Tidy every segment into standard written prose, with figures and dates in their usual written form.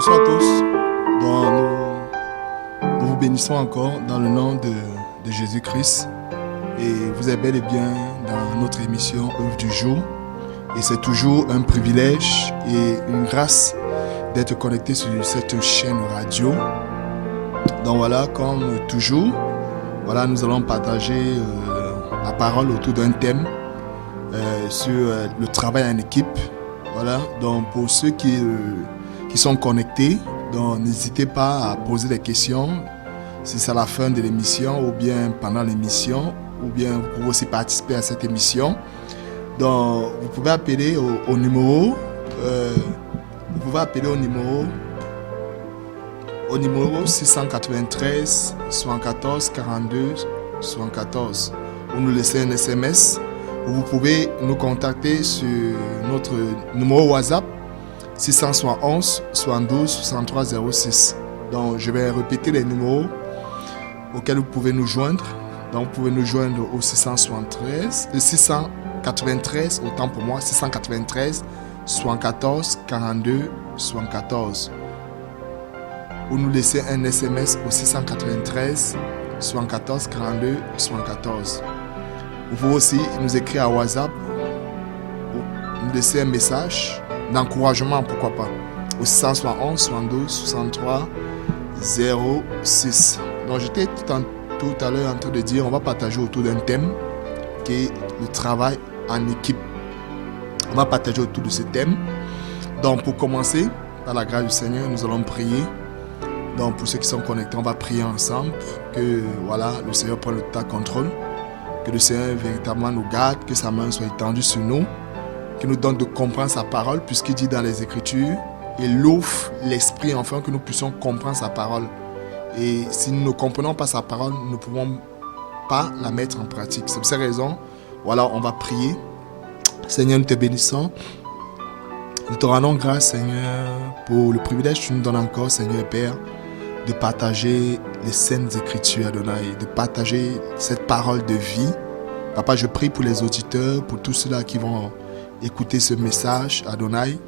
Bonsoir à tous. Nous vous bénissons encore dans le nom de Jésus-Christ. Et vous êtes bel et bien dans notre émission Œuvre du jour. Et c'est toujours un privilège et une grâce d'être connecté sur cette chaîne radio. Donc voilà, comme toujours, voilà, nous allons partager la parole autour d'un thème sur le travail en équipe. Voilà, donc pour ceux qui sont connectés, donc n'hésitez pas à poser des questions, si c'est à la fin de l'émission ou bien pendant l'émission, ou bien vous pouvez aussi participer à cette émission. Donc vous pouvez appeler au numéro, au numéro 693 74 42 74. Vous nous laissez un SMS. Vous pouvez nous contacter sur notre numéro WhatsApp 671 72 63 06. Donc je vais répéter les numéros auxquels vous pouvez nous joindre. Donc vous pouvez nous joindre au 693, autant pour moi, 693 74 42 74. Ou nous laissez un SMS au 693 74 42 74. Vous pouvez aussi nous écrire à WhatsApp ou nous laisser un message d'encouragement, pourquoi pas, au 671 72 63 06. Donc j'étais tout à l'heure en train de dire, on va partager autour d'un thème qui est le travail en équipe. On va partager autour de ce thème. Donc pour commencer, par la grâce du Seigneur, nous allons prier. Donc pour ceux qui sont connectés, on va prier ensemble que voilà, le Seigneur prenne le total contrôle, que le Seigneur véritablement nous garde, que sa main soit étendue sur nous, qu'il nous donne de comprendre sa parole, puisqu'il dit dans les Écritures, il ouvre l'esprit afin que nous puissions comprendre sa parole. Et si nous ne comprenons pas sa parole, nous ne pouvons pas la mettre en pratique. C'est pour cette raison, voilà, on va prier. Seigneur, nous te bénissons. Nous te rendons grâce, Seigneur, pour le privilège que tu nous donnes encore, Seigneur Père, de partager les saintes Écritures, Adonai, de partager cette parole de vie. Papa, je prie pour les auditeurs, pour tous ceux-là qui vont écouter ce message, Adonai.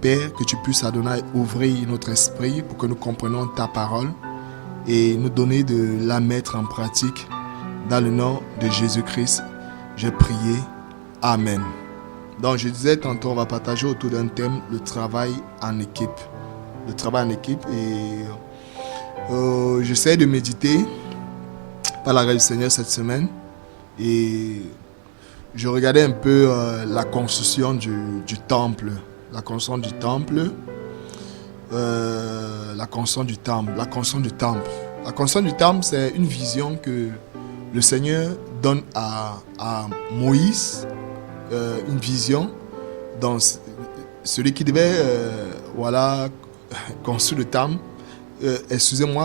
Père, que tu puisses, Adonai, ouvrir notre esprit pour que nous comprenions ta parole et nous donner de la mettre en pratique. Dans le nom de Jésus-Christ, j'ai prié. Amen. Donc, je disais tantôt, on va partager autour d'un thème, le travail en équipe. Le travail en équipe. Et j'essaie de méditer par la grâce du Seigneur cette semaine. Et je regardais un peu la construction du temple. La construction du temple. La construction du temple, c'est une vision que le Seigneur donne à Moïse. Une vision dans celui qui devait construire le temple,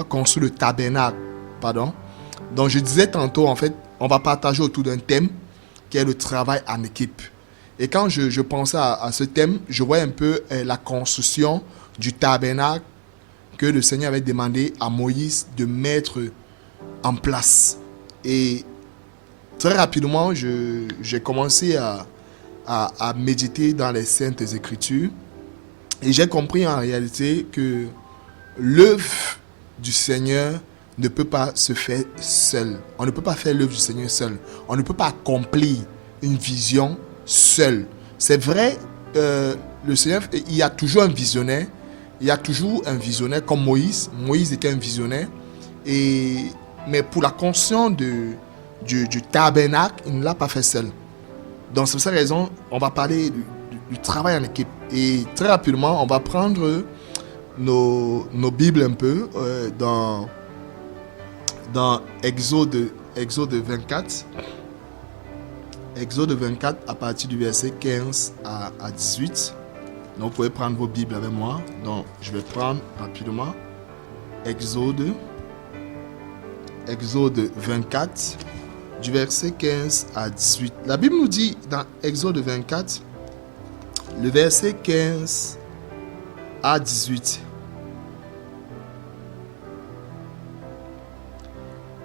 construire le tabernacle, pardon. Donc je disais tantôt, en fait, on va partager autour d'un thème qui est le travail en équipe. Et quand je pensais à ce thème, je voyais un peu la construction du tabernacle que le Seigneur avait demandé à Moïse de mettre en place. Et très rapidement, j'ai commencé à méditer dans les Saintes Écritures. Et j'ai compris en réalité que l'œuvre du Seigneur ne peut pas se faire seul. On ne peut pas faire l'œuvre du Seigneur seul. On ne peut pas accomplir une vision seul. C'est vrai, le Seigneur, il y a toujours un visionnaire. Il y a toujours un visionnaire comme Moïse. Moïse était un visionnaire. Mais pour la construction du tabernacle, il ne l'a pas fait seul. Donc, c'est pour cette raison, on va parler du travail en équipe. Et très rapidement, on va prendre nos Bibles un peu dans Exode 24. Exode 24 à partir du verset 15 à 18. Donc, vous pouvez prendre vos Bibles avec moi. Donc, je vais prendre rapidement Exode 24. Du verset 15 à 18. La Bible nous dit dans Exode 24, le verset 15 à 18.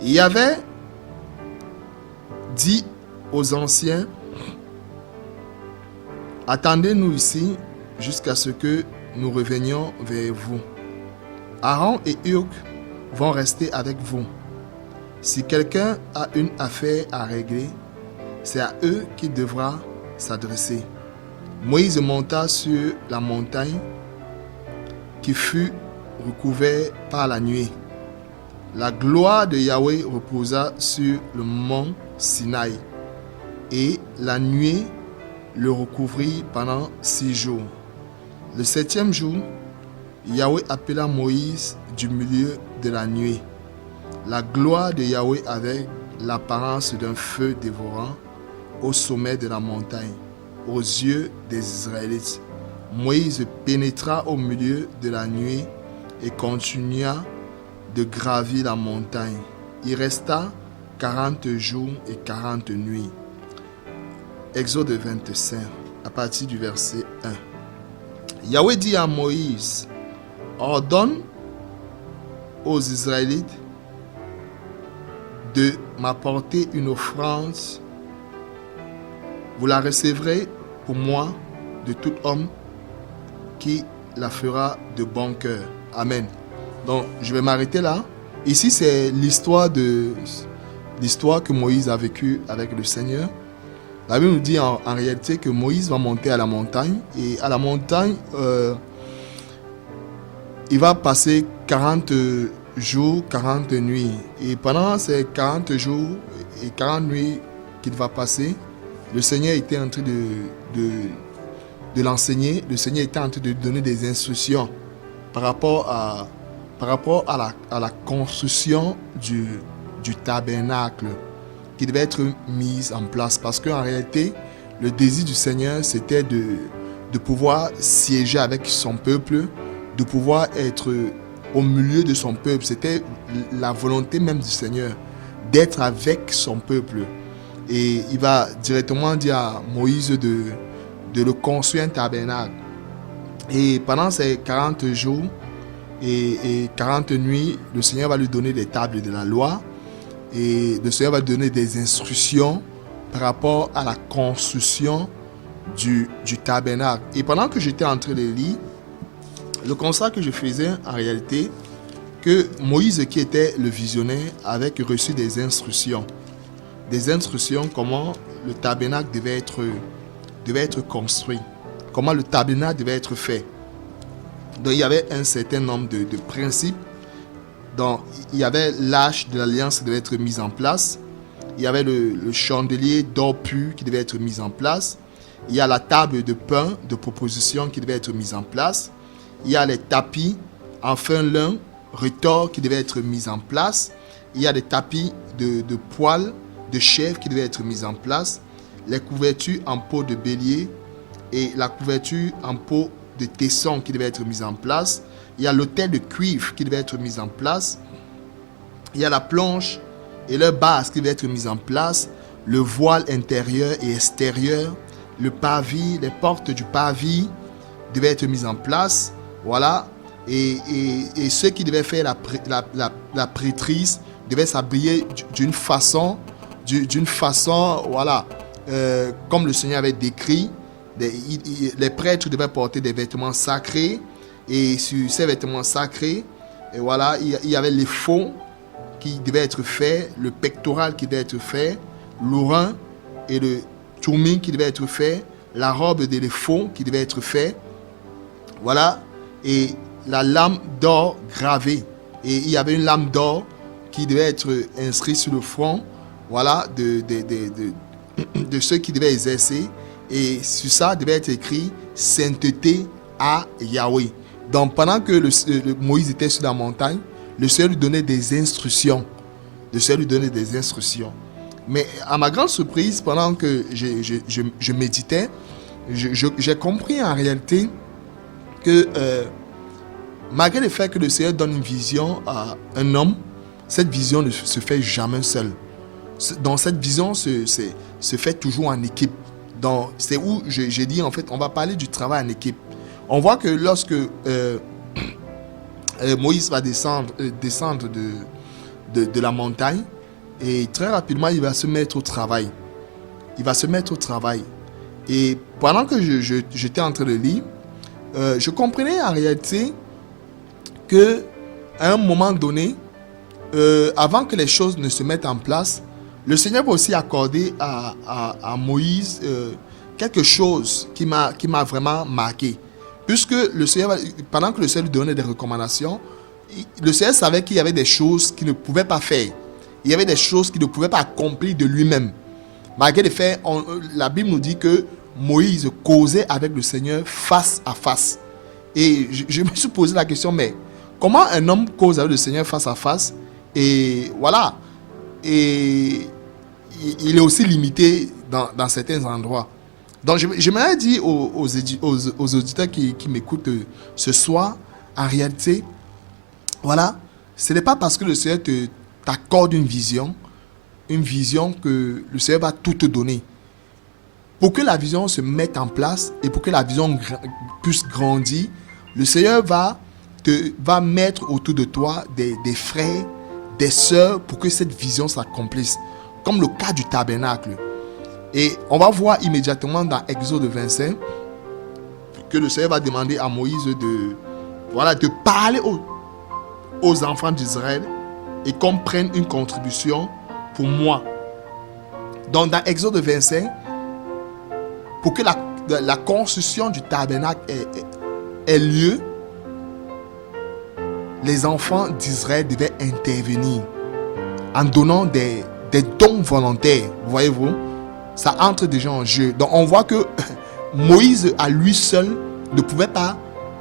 Il y avait dit aux anciens, attendez-nous ici jusqu'à ce que nous revenions vers vous. Aaron et Hur vont rester avec vous. Si quelqu'un a une affaire à régler, c'est à eux qu'il devra s'adresser. Moïse monta sur la montagne qui fut recouverte par la nuée. La gloire de Yahweh reposa sur le mont Sinaï, et la nuée le recouvrit pendant 6 jours. Le 7e jour, Yahweh appela Moïse du milieu de la nuée. La gloire de Yahweh avait l'apparence d'un feu dévorant au sommet de la montagne, aux yeux des Israélites. Moïse pénétra au milieu de la nuée et continua de gravir la montagne. Il resta 40 jours et 40 nuits. Exode 25, à partir du verset 1. Yahweh dit à Moïse, ordonne aux Israélites de m'apporter une offrande. Vous la recevrez pour moi de tout homme qui la fera de bon cœur. Amen. Donc, je vais m'arrêter là. Ici, c'est l'histoire que Moïse a vécue avec le Seigneur. La Bible nous dit en réalité que Moïse va monter à la montagne. Et à la montagne, il va passer 40 jours, 40 nuits. Et pendant ces 40 jours et 40 nuits qu'il va passer, le Seigneur était en train de l'enseigner. Le Seigneur était en train de donner des instructions par rapport à la construction du tabernacle qui devait être mise en place. Parce qu'en réalité, le désir du Seigneur, c'était de pouvoir siéger avec son peuple, de pouvoir être au milieu de son peuple. C'était la volonté même du Seigneur, d'être avec son peuple. Et il va directement dire à Moïse de le construire un tabernacle. Et pendant ces 40 jours et 40 nuits, le Seigneur va lui donner des tables de la loi. Et le Seigneur va donner des instructions par rapport à la construction du tabernacle. Et pendant que j'étais en train de lire, le constat que je faisais en réalité, que Moïse, qui était le visionnaire, avait reçu des instructions. Des instructions comment le tabernacle devait être construit, comment le tabernacle devait être fait. Donc il y avait un certain nombre de principes. Donc il y avait l'arche de l'alliance qui devait être mise en place. Il y avait le chandelier d'or pur qui devait être mis en place. Il y a la table de pain de proposition qui devait être mise en place. Il y a les tapis en fin lin, retors qui devaient être mis en place. Il y a des tapis de poils de chèvre qui devaient être mis en place. Les couvertures en peau de bélier et la couverture en peau de tesson qui devait être mise en place. Il y a l'autel de cuivre qui devait être mis en place. Il y a la planche et leur base qui devait être mise en place. Le voile intérieur et extérieur. Le parvis, les portes du parvis devaient être mises en place. Voilà. Et ceux qui devaient faire la prêtrise devaient s'habiller d'une façon, voilà, comme le Seigneur avait décrit. Les prêtres devaient porter des vêtements sacrés. Et sur ces vêtements sacrés, et voilà, il y avait les faux qui devaient être faits, le pectoral qui devait être fait, l'orin et le tourmin qui devait être fait, la robe de l'éphod qui devait être fait. Voilà. Et la lame d'or gravée. Et il y avait une lame d'or qui devait être inscrite sur le front, voilà, de ceux qui devaient exercer. Et sur ça devait être écrit sainteté à Yahweh. Donc pendant que Moïse était sur la montagne, le Seigneur lui donnait des instructions. Le Seigneur lui donnait des instructions. Mais à ma grande surprise, pendant que je méditais, j'ai compris en réalité que malgré le fait que le Seigneur donne une vision à un homme, cette vision ne se fait jamais seule. Dans cette vision, se fait toujours en équipe. C'est où j'ai dit, en fait, on va parler du travail en équipe. On voit que lorsque Moïse va descendre de la montagne, et très rapidement, il va se mettre au travail. Il va se mettre au travail. Et pendant que j'étais en train de lire, je comprenais en réalité que à un moment donné, avant que les choses ne se mettent en place, le Seigneur va aussi accorder à Moïse quelque chose qui m'a vraiment marqué. Puisque le Seigneur, pendant que le Seigneur lui donnait des recommandations, le Seigneur savait qu'il y avait des choses qu'il ne pouvait pas faire. Il y avait des choses qu'il ne pouvait pas accomplir de lui-même. Malgré les faits, la Bible nous dit que Moïse causait avec le Seigneur face à face. Et je me suis posé la question, mais comment un homme cause avec le Seigneur face à face? Et voilà. Et il est aussi limité dans certains endroits. Donc, j'aimerais dire aux auditeurs qui m'écoutent ce soir, en réalité, voilà, ce n'est pas parce que le Seigneur t'accorde une vision que le Seigneur va tout te donner. Pour que la vision se mette en place et pour que la vision puisse grandir, le Seigneur va mettre autour de toi des frères, des sœurs pour que cette vision s'accomplisse. Comme le cas du tabernacle. Et on va voir immédiatement dans Exode 25 que le Seigneur va demander à Moïse de parler aux enfants d'Israël et qu'on prenne une contribution pour moi. Donc dans Exode 25, pour que la construction du tabernacle ait lieu, les enfants d'Israël devaient intervenir en donnant des dons volontaires. Voyez-vous, ça entre déjà en jeu. Donc on voit que Moïse à lui seul ne pouvait pas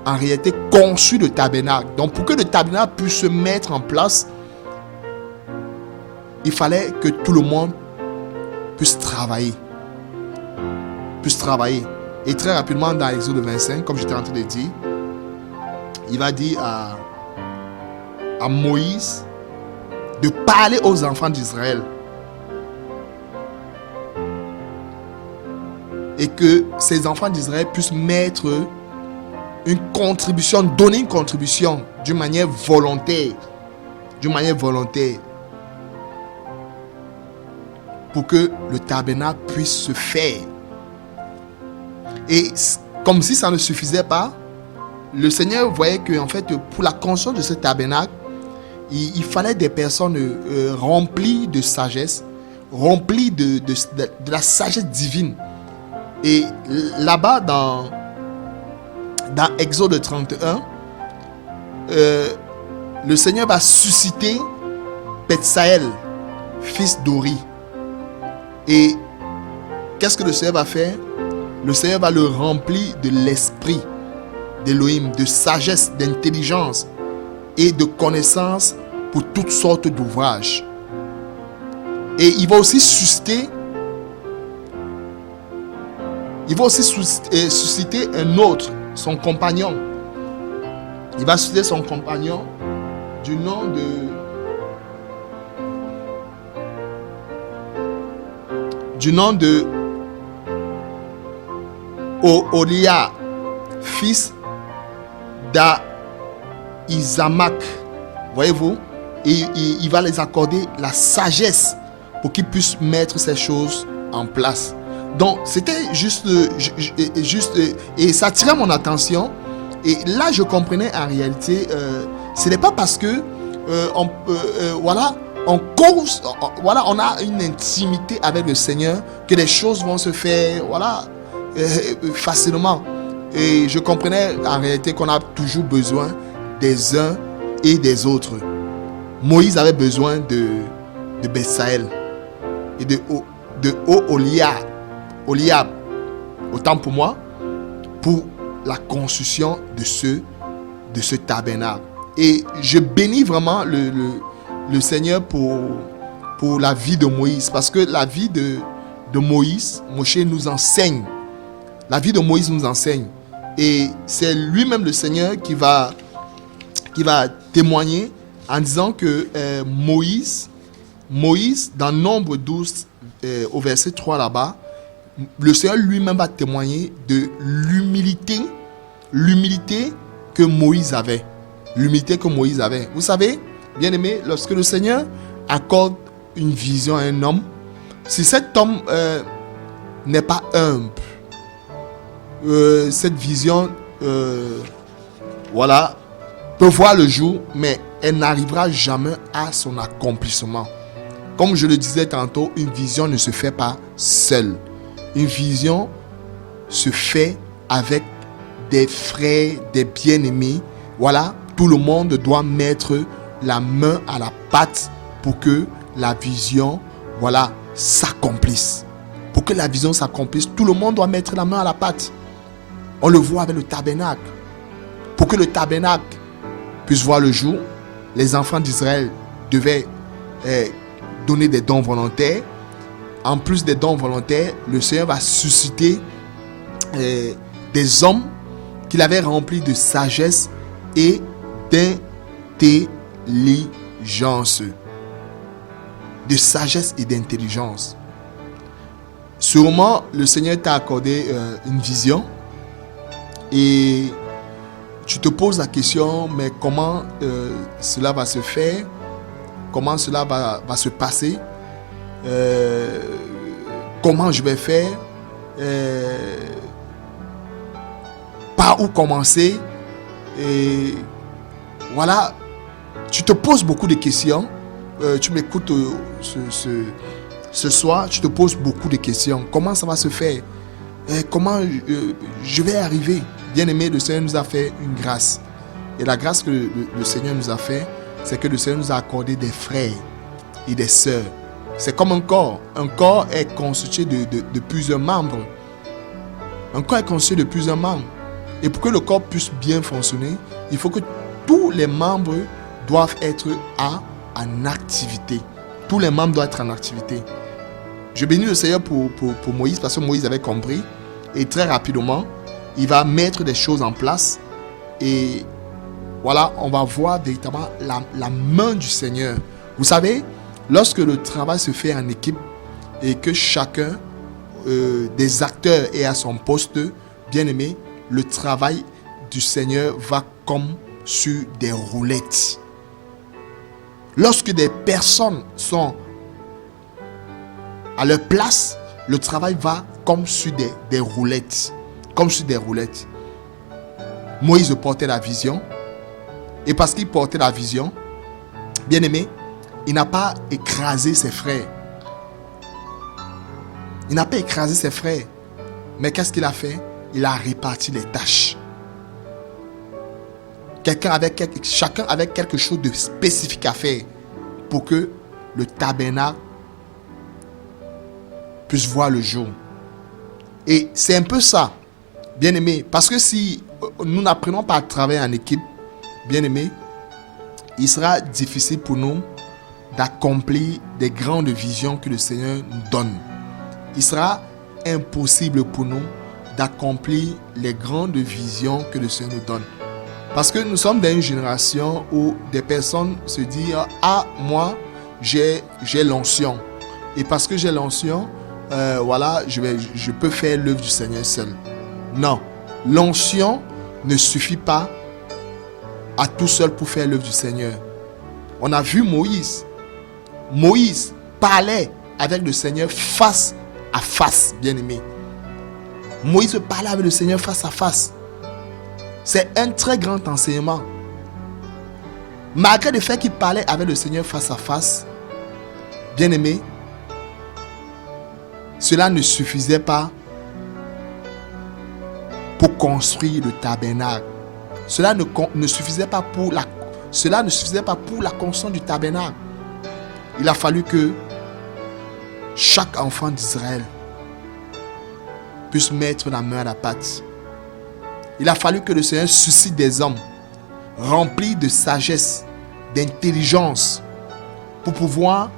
en réalité construire le tabernacle. Donc pour que le tabernacle puisse se mettre en place, il fallait que tout le monde puisse travailler. Et très rapidement dans Exode 25, comme j'étais en train de dire, il va dire à Moïse de parler aux enfants d'Israël. Et que ces enfants d'Israël puissent mettre une contribution, donner une contribution d'une manière volontaire. Pour que le tabernacle puisse se faire. Et comme si ça ne suffisait pas, le Seigneur voyait que en fait, pour la construction de ce tabernacle, il fallait des personnes remplies de sagesse, remplies de la sagesse divine. Et là-bas, dans Exode 31, le Seigneur va susciter Betsaël, fils d'Ori. Et qu'est-ce que le Seigneur va faire? Le Seigneur va le remplir de l'esprit d'Élohim, de sagesse, d'intelligence et de connaissance pour toutes sortes d'ouvrages. Et il va aussi susciter un autre, son compagnon. Il va susciter son compagnon du nom de Olia, fils d'Isamak. Voyez-vous? Et il va les accorder la sagesse pour qu'ils puissent mettre ces choses en place. Donc, c'était juste et ça attirait mon attention. Et là, je comprenais en réalité, ce n'est pas parce que on a une intimité avec le Seigneur que les choses vont se faire, facilement. Et je comprenais en réalité qu'on a toujours besoin des uns et des autres. Moïse avait besoin de Betsaël et de Oliab, autant pour moi, pour la construction de ce tabernacle. Et je bénis vraiment le Seigneur pour la vie de Moïse, parce que la vie de Moïse, Moshe nous enseigne. La vie de Moïse nous enseigne. Et c'est lui-même le Seigneur qui va témoigner en disant que Moïse, dans Nombre 12, au verset 3 là-bas, le Seigneur lui-même va témoigner de l'humilité que Moïse avait. L'humilité que Moïse avait. Vous savez, bien aimé, lorsque le Seigneur accorde une vision à un homme, si cet homme n'est pas humble, cette vision peut voir le jour, mais elle n'arrivera jamais à son accomplissement. Comme je le disais tantôt, une vision ne se fait pas seule. Une vision se fait avec des frères, des bien-aimés. Voilà, tout le monde doit mettre la main à la pâte pour que la vision, voilà, s'accomplisse. Pour que la vision s'accomplisse, tout le monde doit mettre la main à la pâte. On le voit avec le tabernacle. Pour que le tabernacle puisse voir le jour, les enfants d'Israël devaient donner des dons volontaires. En plus des dons volontaires, le Seigneur va susciter des hommes qu'il avait remplis de sagesse et d'intelligence. De sagesse et d'intelligence. Sûrement, le Seigneur t'a accordé une vision et tu te poses la question, mais comment cela va se faire? Comment cela va se passer? Comment je vais faire? Par où commencer? Et voilà, tu te poses beaucoup de questions. Tu m'écoutes ce soir, tu te poses beaucoup de questions. Comment ça va se faire? Comment je vais arriver? Bien-aimé, le Seigneur nous a fait une grâce. Et la grâce que le Seigneur nous a fait, c'est que le Seigneur nous a accordé des frères et des sœurs. C'est comme un corps. Un corps est constitué de plusieurs membres. Un corps est constitué de plusieurs membres. Et pour que le corps puisse bien fonctionner, il faut que tous les membres doivent être en activité. Tous les membres doivent être en activité. Je bénis le Seigneur pour Moïse parce que Moïse avait compris. Et très rapidement, il va mettre des choses en place. Et voilà, on va voir véritablement la main du Seigneur. Vous savez, lorsque le travail se fait en équipe et que chacun des acteurs est à son poste, bien aimé, le travail du Seigneur va comme sur des roulettes. Lorsque des personnes sont à leur place, le travail va comme sur des roulettes. Comme sur des roulettes. Moïse portait la vision. Et parce qu'il portait la vision, bien aimé, il n'a pas écrasé ses frères. Il n'a pas écrasé ses frères. Mais qu'est-ce qu'il a fait? Il a réparti les tâches. Chacun avait quelque chose de spécifique à faire pour que le tabernacle puisse voir le jour. Et c'est un peu ça, bien aimé, parce que si nous n'apprenons pas à travailler en équipe, bien aimé, il sera difficile pour nous d'accomplir des grandes visions que le Seigneur nous donne. Il sera impossible pour nous d'accomplir les grandes visions que le Seigneur nous donne. Parce que nous sommes dans une génération où des personnes se disent « Ah, moi, j'ai l'onction. Et parce que j'ai l'onction, voilà, je peux faire l'œuvre du Seigneur seul. » Non, l'onction ne suffit pas à tout seul pour faire l'œuvre du Seigneur. On a vu Moïse. Moïse parlait avec le Seigneur face à face, bien aimé. Moïse parlait avec le Seigneur face à face. C'est un très grand enseignement. Malgré le fait qu'il parlait avec le Seigneur face à face, bien aimé, cela ne suffisait pas pour construire le tabernacle. Cela ne suffisait pas pour la construction du tabernacle. Il a fallu que chaque enfant d'Israël puisse mettre la main à la pâte. Il a fallu que le Seigneur suscite des hommes remplis de sagesse, d'intelligence, pour pouvoir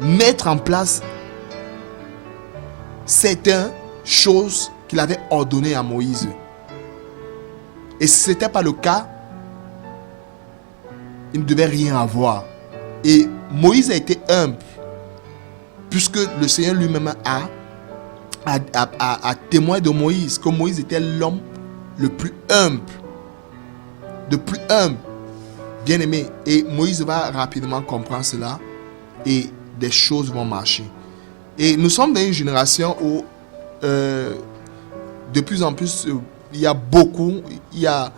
mettre en place certaines choses qu'il avait ordonnées à Moïse. Et si ce n'était pas le cas, il ne devait rien avoir. Et Moïse a été humble, puisque le Seigneur lui-même a témoin de Moïse, que Moïse était l'homme le plus humble. Le plus humble, bien aimé. Et Moïse va rapidement comprendre cela et des choses vont marcher. Et nous sommes dans une génération où de plus en plus il y a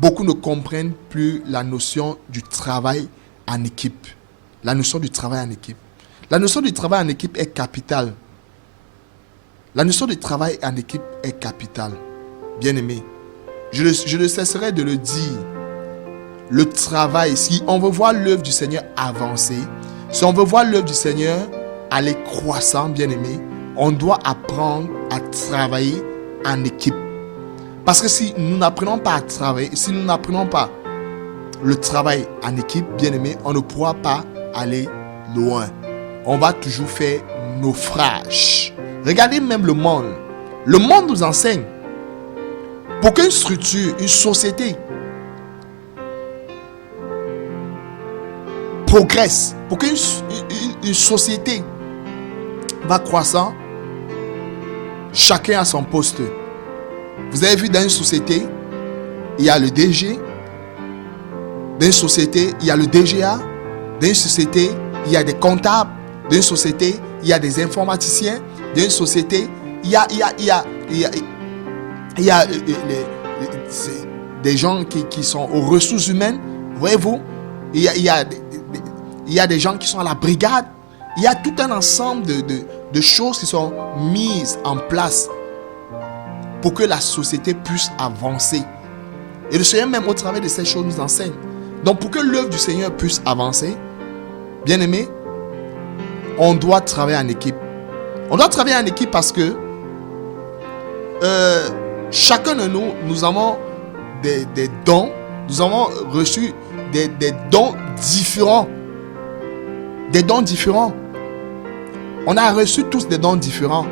beaucoup ne comprennent plus la notion du travail en équipe. La notion du travail en équipe. La notion du travail en équipe est capitale. La notion du travail en équipe est capitale. Bien-aimé, je ne cesserai de le dire. Le travail, si on veut voir l'œuvre du Seigneur avancer, si on veut voir l'œuvre du Seigneur aller croissant, bien-aimé, on doit apprendre à travailler en équipe. Parce que si nous n'apprenons pas à travailler, si nous n'apprenons pas le travail en équipe, bien-aimé, on ne pourra pas aller loin. On va toujours faire naufrage. Regardez même le monde. Le monde nous enseigne. Pour qu'une structure, une société progresse, pour qu'une société va croissant, chacun a son poste. Vous avez vu, dans une société, il y a le DG. Dans une société, il y a le DGA. Dans une société, il y a des comptables. Dans une société, il y a des informaticiens. Dans une société, il y a des gens qui sont aux ressources humaines. Voyez-vous, il y a des gens qui sont à la brigade. Il y a tout un ensemble de choses qui sont mises en place pour que la société puisse avancer. Et le Seigneur, même au travers de ces choses, nous enseigne. Donc, pour que l'œuvre du Seigneur puisse avancer, bien aimé, on doit travailler en équipe. On doit travailler en équipe parce que chacun de nous, nous avons des dons. Nous avons reçu des dons différents. Des dons différents. On a reçu tous des dons différents.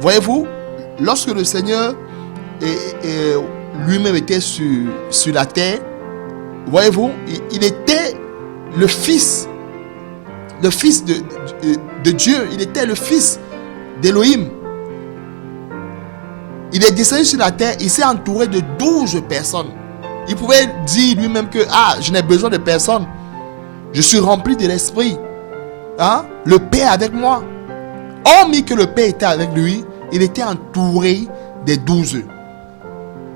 Voyez-vous, lorsque le Seigneur lui-même était sur la terre, voyez-vous, il était le Fils de Dieu. Il était le Fils d'Élohim. Il est descendu sur la terre, il s'est entouré de 12 personnes. Il pouvait dire lui-même que je n'ai besoin de personne. Je suis rempli de l'Esprit. Le Père avec moi. Hormis que le Père était avec lui, il était entouré des 12.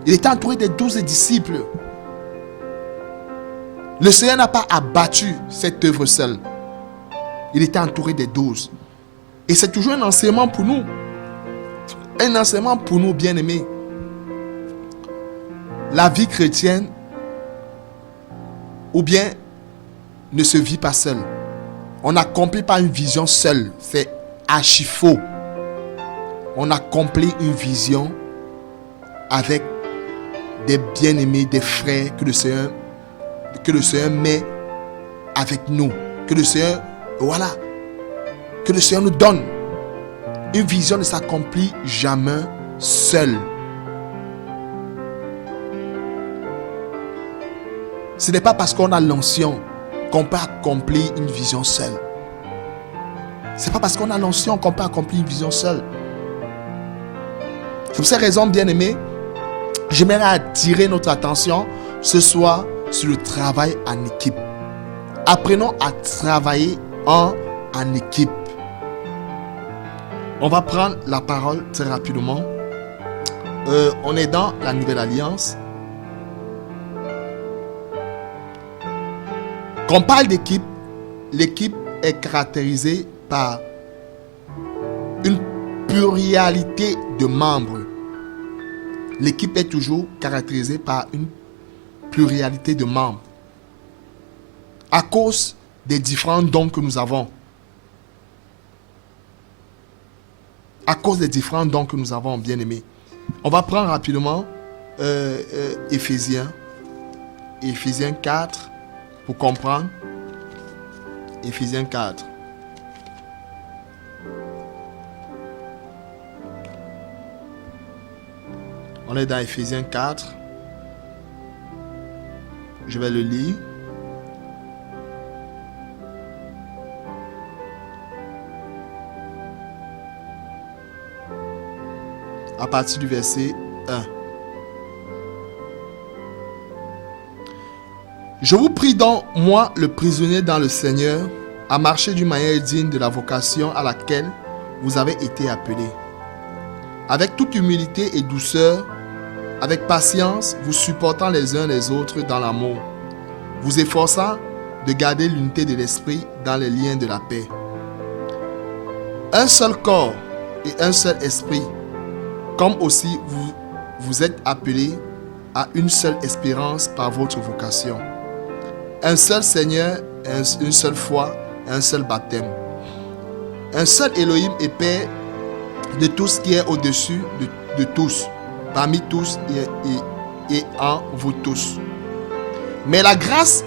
Il était entouré des 12 disciples. Le Seigneur n'a pas abattu cette œuvre seule. Il était entouré des 12. Et c'est toujours un enseignement pour nous. Un enseignement pour nous, bien-aimés. La vie chrétienne, ou bien, ne se vit pas seule. On n'accomplit pas une vision seule. C'est archi faux. On accomplit une vision avec des bien-aimés, des frères que le Seigneur met avec nous. Que le Seigneur nous donne. Une vision ne s'accomplit jamais seule. Ce n'est pas parce qu'on a l'onction qu'on peut accomplir une vision seule. C'est pas parce qu'on a l'onction qu'on peut accomplir une vision seule. C'est pour ces raisons, bien-aimés, j'aimerais attirer notre attention ce soir sur le travail en équipe. Apprenons à travailler en équipe. On va prendre la parole très rapidement. On est dans la Nouvelle Alliance. Quand on parle d'équipe, l'équipe est caractérisée par une pluralité de membres. L'équipe est toujours caractérisée par une pluralité de membres. À cause des différents dons que nous avons. À cause des différents dons que nous avons, bien-aimés. On va prendre rapidement Éphésiens 4 pour comprendre. Éphésiens 4. On est dans Éphésiens 4. Je vais le lire. À partir du verset 1. Je vous prie donc, moi, le prisonnier dans le Seigneur, à marcher d'une manière digne de la vocation à laquelle vous avez été appelés, avec toute humilité et douceur, avec patience, vous supportant les uns les autres dans l'amour, vous efforçant de garder l'unité de l'esprit dans les liens de la paix. Un seul corps et un seul esprit, comme aussi vous êtes appelés à une seule espérance par votre vocation. Un seul Seigneur, une seule foi, un seul baptême. Un seul Elohim et Père de tout ce qui est au-dessus de tous, parmi tous et en vous tous. Mais la grâce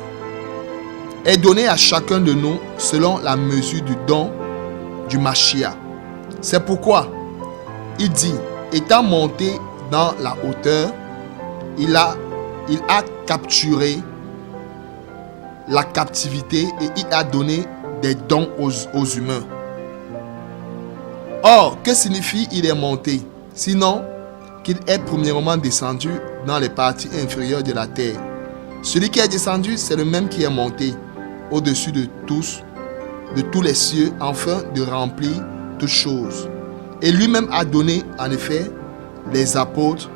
est donnée à chacun de nous selon la mesure du don du Mashiach. C'est pourquoi il dit, étant monté dans la hauteur, il a capturé la captivité et il a donné des dons aux humains. Or, que signifie il est monté? Sinon, qu'il est premièrement descendu dans les parties inférieures de la terre. Celui qui est descendu, c'est le même qui est monté au-dessus de tous les cieux, afin de remplir toutes choses. Et lui-même a donné, en effet, les apôtres,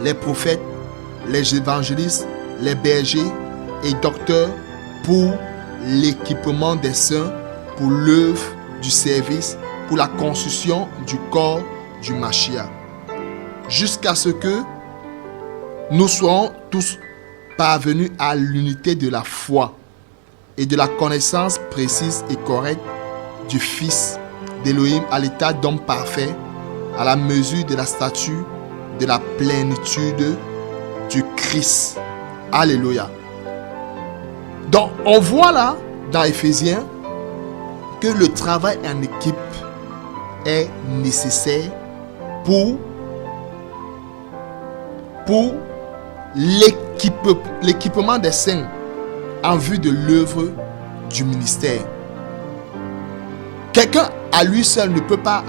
les prophètes, les évangélistes, les bergers et docteurs pour l'équipement des saints, pour l'œuvre du service, pour la construction du corps du Mashiach, jusqu'à ce que nous soyons tous parvenus à l'unité de la foi et de la connaissance précise et correcte du Fils d'Élohim à l'état d'homme parfait, à la mesure de la stature de la plénitude du Christ. Alléluia. Donc, on voit là, dans Éphésiens, que le travail en équipe est nécessaire pour l'équipement des saints en vue de l'œuvre du ministère. Quelqu'un à lui seul ne peut pas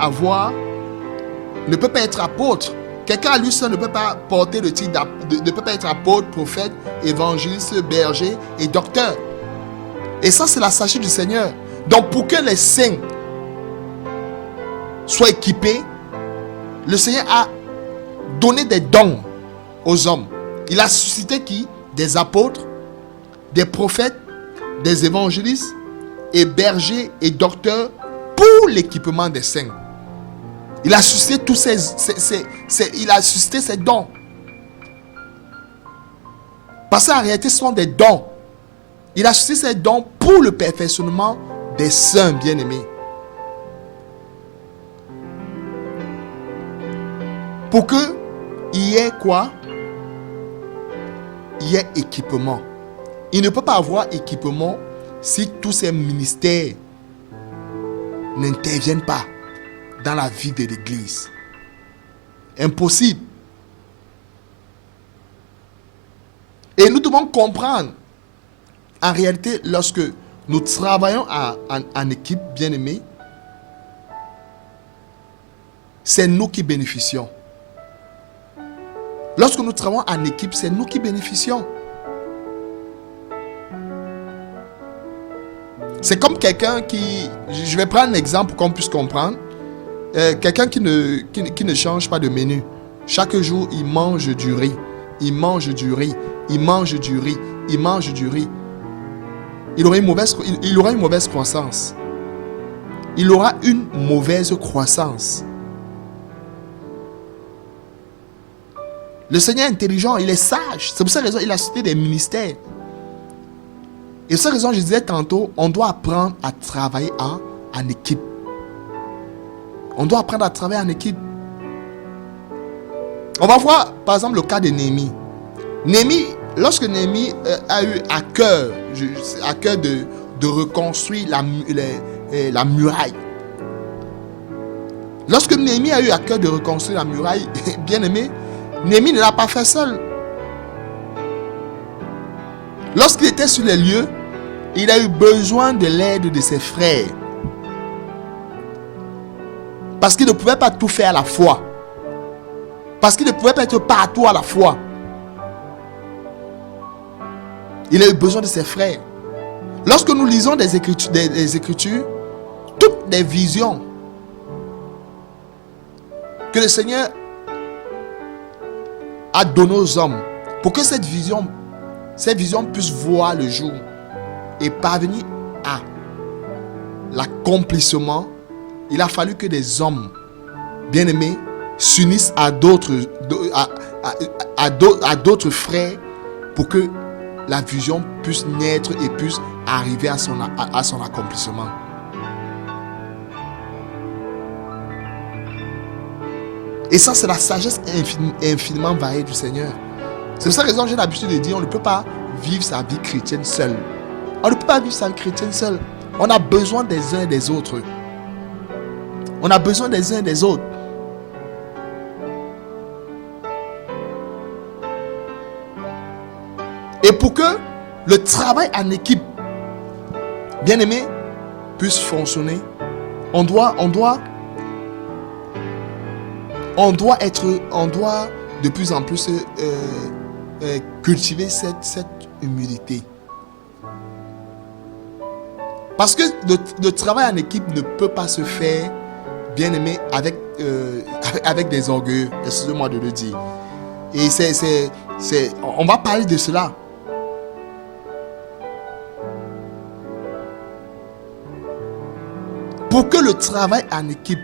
être apôtre. Quelqu'un à lui seul ne peut pas porter le titre ne peut pas être apôtre, prophète, évangéliste, berger et docteur. Et ça, c'est la sagesse du Seigneur. Donc, pour que les saints soient équipés, le Seigneur a donné des dons aux hommes. Il a suscité qui? Des apôtres, des prophètes, des évangélistes et bergers et docteurs pour l'équipement des saints. Il a suscité tous ces dons. Parce qu'en réalité, ce sont des dons. Il a suscité ces dons pour le perfectionnement des saints bien-aimés. Pour qu'il y ait quoi? Il y ait équipement. Il ne peut pas avoir équipement si tous ces ministères n'interviennent pas dans la vie de l'Église. Impossible. Et nous devons comprendre, en réalité, lorsque nous travaillons en équipe, bien-aimés, c'est nous qui bénéficions. Lorsque nous travaillons en équipe, c'est nous qui bénéficions. C'est comme quelqu'un qui... Je vais prendre un exemple pour qu'on puisse comprendre. Quelqu'un qui ne change pas de menu. Chaque jour, il mange du riz. Il mange du riz. Il mange du riz. Il mange du riz. Il aura une mauvaise croissance. Il aura une mauvaise croissance. Le Seigneur est intelligent, il est sage. C'est pour cette raison qu'il a cité des ministères. Et pour cette raison, je disais tantôt, on doit apprendre à travailler en équipe. On doit apprendre à travailler en équipe. On va voir, par exemple, le cas de Néhémie. Lorsque Néhémie a eu à cœur de reconstruire la muraille. Lorsque Néhémie a eu à cœur de reconstruire la muraille, bien aimé, Néhémie ne l'a pas fait seul. Lorsqu'il était sur les lieux, il a eu besoin de l'aide de ses frères. Parce qu'il ne pouvait pas tout faire à la fois. Parce qu'il ne pouvait pas être partout à la fois. Il a eu besoin de ses frères. Lorsque nous lisons des Écritures, toutes les visions que le Seigneur a donné aux hommes pour que cette vision puisse voir le jour et parvenir à l'accomplissement, il a fallu que des hommes bien-aimés s'unissent à d'autres frères pour que la vision puisse naître et puisse arriver à son accomplissement. Et ça, c'est la sagesse infiniment variée du Seigneur. C'est pour ça que j'ai l'habitude de dire, on ne peut pas vivre sa vie chrétienne seul. On ne peut pas vivre sa vie chrétienne seul. On a besoin des uns et des autres. On a besoin des uns et des autres. Et pour que le travail en équipe, bien aimé, puisse fonctionner, on doit de plus en plus cultiver cette humilité. Parce que le travail en équipe ne peut pas se faire, bien aimé, avec des orgueils, excusez-moi de le dire. Et on va parler de cela. Pour que le travail en équipe,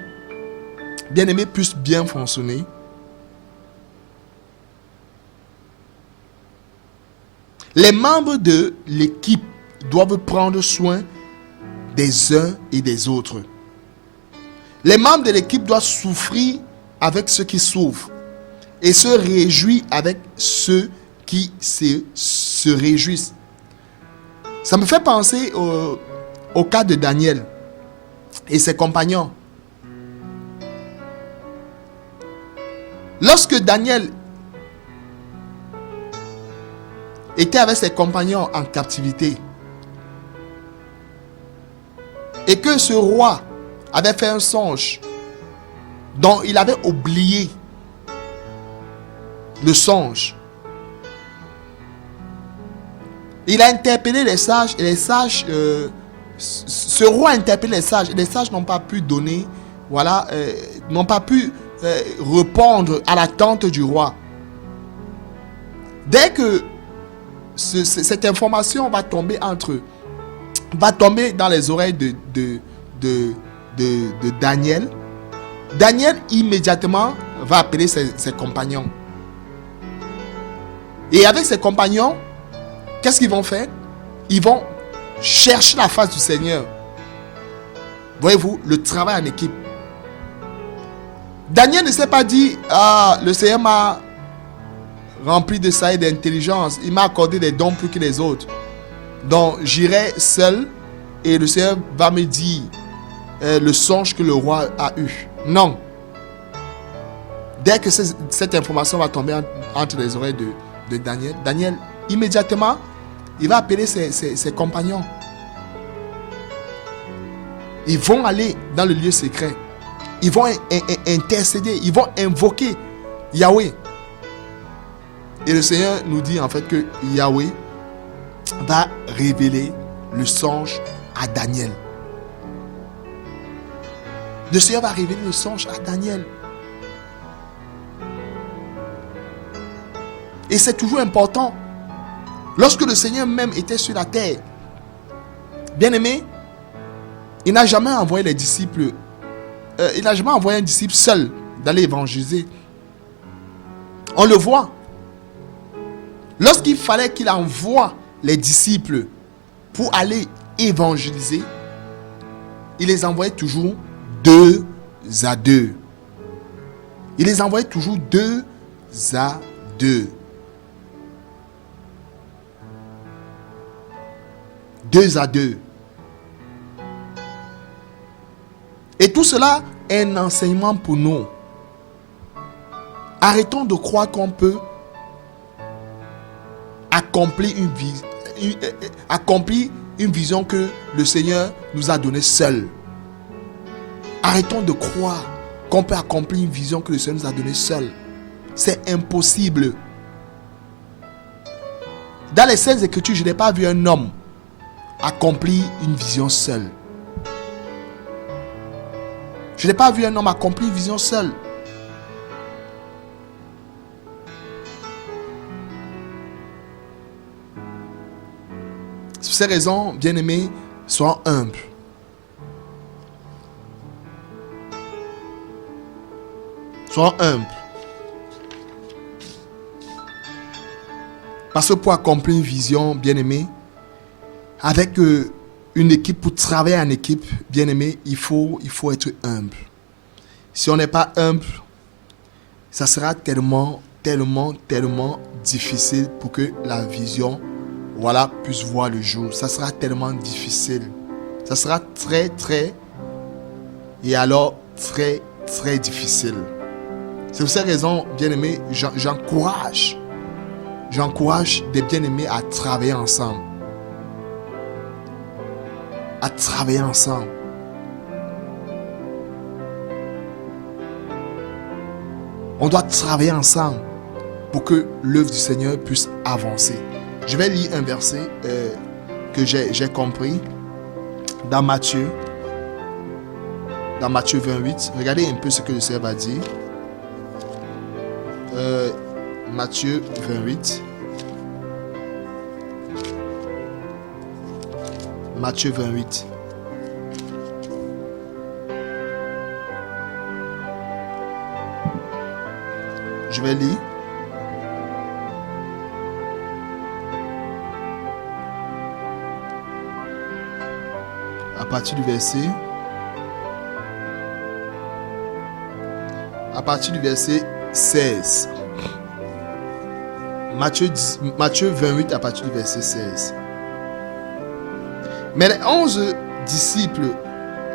bien aimé, puisse bien fonctionner, les membres de l'équipe doivent prendre soin des uns et des autres. Les membres de l'équipe doivent souffrir avec ceux qui souffrent et se réjouir avec ceux qui se réjouissent. Ça me fait penser au cas de Daniel et ses compagnons. Lorsque Daniel était avec ses compagnons en captivité et que ce roi avait fait un songe dont il avait oublié le songe, il a interpellé les sages et les sages, ce roi a interpellé et les sages n'ont pas pu donner, n'ont pas pu répondre à l'attente du roi. Dès que cette information va tomber dans les oreilles de Daniel, Daniel immédiatement va appeler ses compagnons. Et avec ses compagnons, qu'est-ce qu'ils vont faire? Ils vont chercher la face du Seigneur. Voyez-vous, le travail en équipe. Daniel ne s'est pas dit, le Seigneur m'a rempli de ça et d'intelligence. Il m'a accordé des dons plus que les autres. Donc j'irai seul et le Seigneur va me dire le songe que le roi a eu. Non. Dès que cette information va tomber entre les oreilles de Daniel, Daniel, immédiatement, il va appeler ses compagnons. Ils vont aller dans le lieu secret. Ils vont intercéder. Ils vont invoquer Yahweh. Et le Seigneur nous dit en fait que Yahweh va révéler le songe à Daniel. Le Seigneur va révéler le songe à Daniel. Et c'est toujours important. Lorsque le Seigneur même était sur la terre, bien aimé, il n'a jamais envoyé les disciples. Il n'a jamais envoyé un disciple seul d'aller évangéliser. On le voit. Lorsqu'il fallait qu'il envoie les disciples pour aller évangéliser, il les envoyait toujours 2 à 2. Il les envoyait toujours 2 à 2. 2 à 2. Et tout cela est un enseignement pour nous. Arrêtons de croire qu'on peut accomplir une vision que le Seigneur nous a donnée seul. Arrêtons de croire qu'on peut accomplir une vision que le Seigneur nous a donnée seul. C'est impossible. Dans les Saintes Écritures, je n'ai pas vu un homme accomplir une vision seule. Je n'ai pas vu un homme accomplir une vision seule. ces raisons, bien-aimés, sois humble. Sois humble. Parce que pour accomplir une vision, bien-aimé, avec une équipe, pour travailler en équipe, bien-aimé, il faut être humble. Si on n'est pas humble, ça sera tellement difficile pour que la vision, puisse voir le jour. Ça sera tellement difficile. Ça sera très difficile. C'est pour cette raison, bien-aimés, j'encourage des bien-aimés à travailler ensemble. À travailler ensemble. On doit travailler ensemble pour que l'œuvre du Seigneur puisse avancer. Je vais lire un verset que j'ai compris dans Matthieu 28. Regardez un peu ce que le Seigneur va dire. Matthieu 28. Matthieu 28. Je vais lire. À partir du verset 16. Matthieu 28 à partir du verset 16. Mais les 11 disciples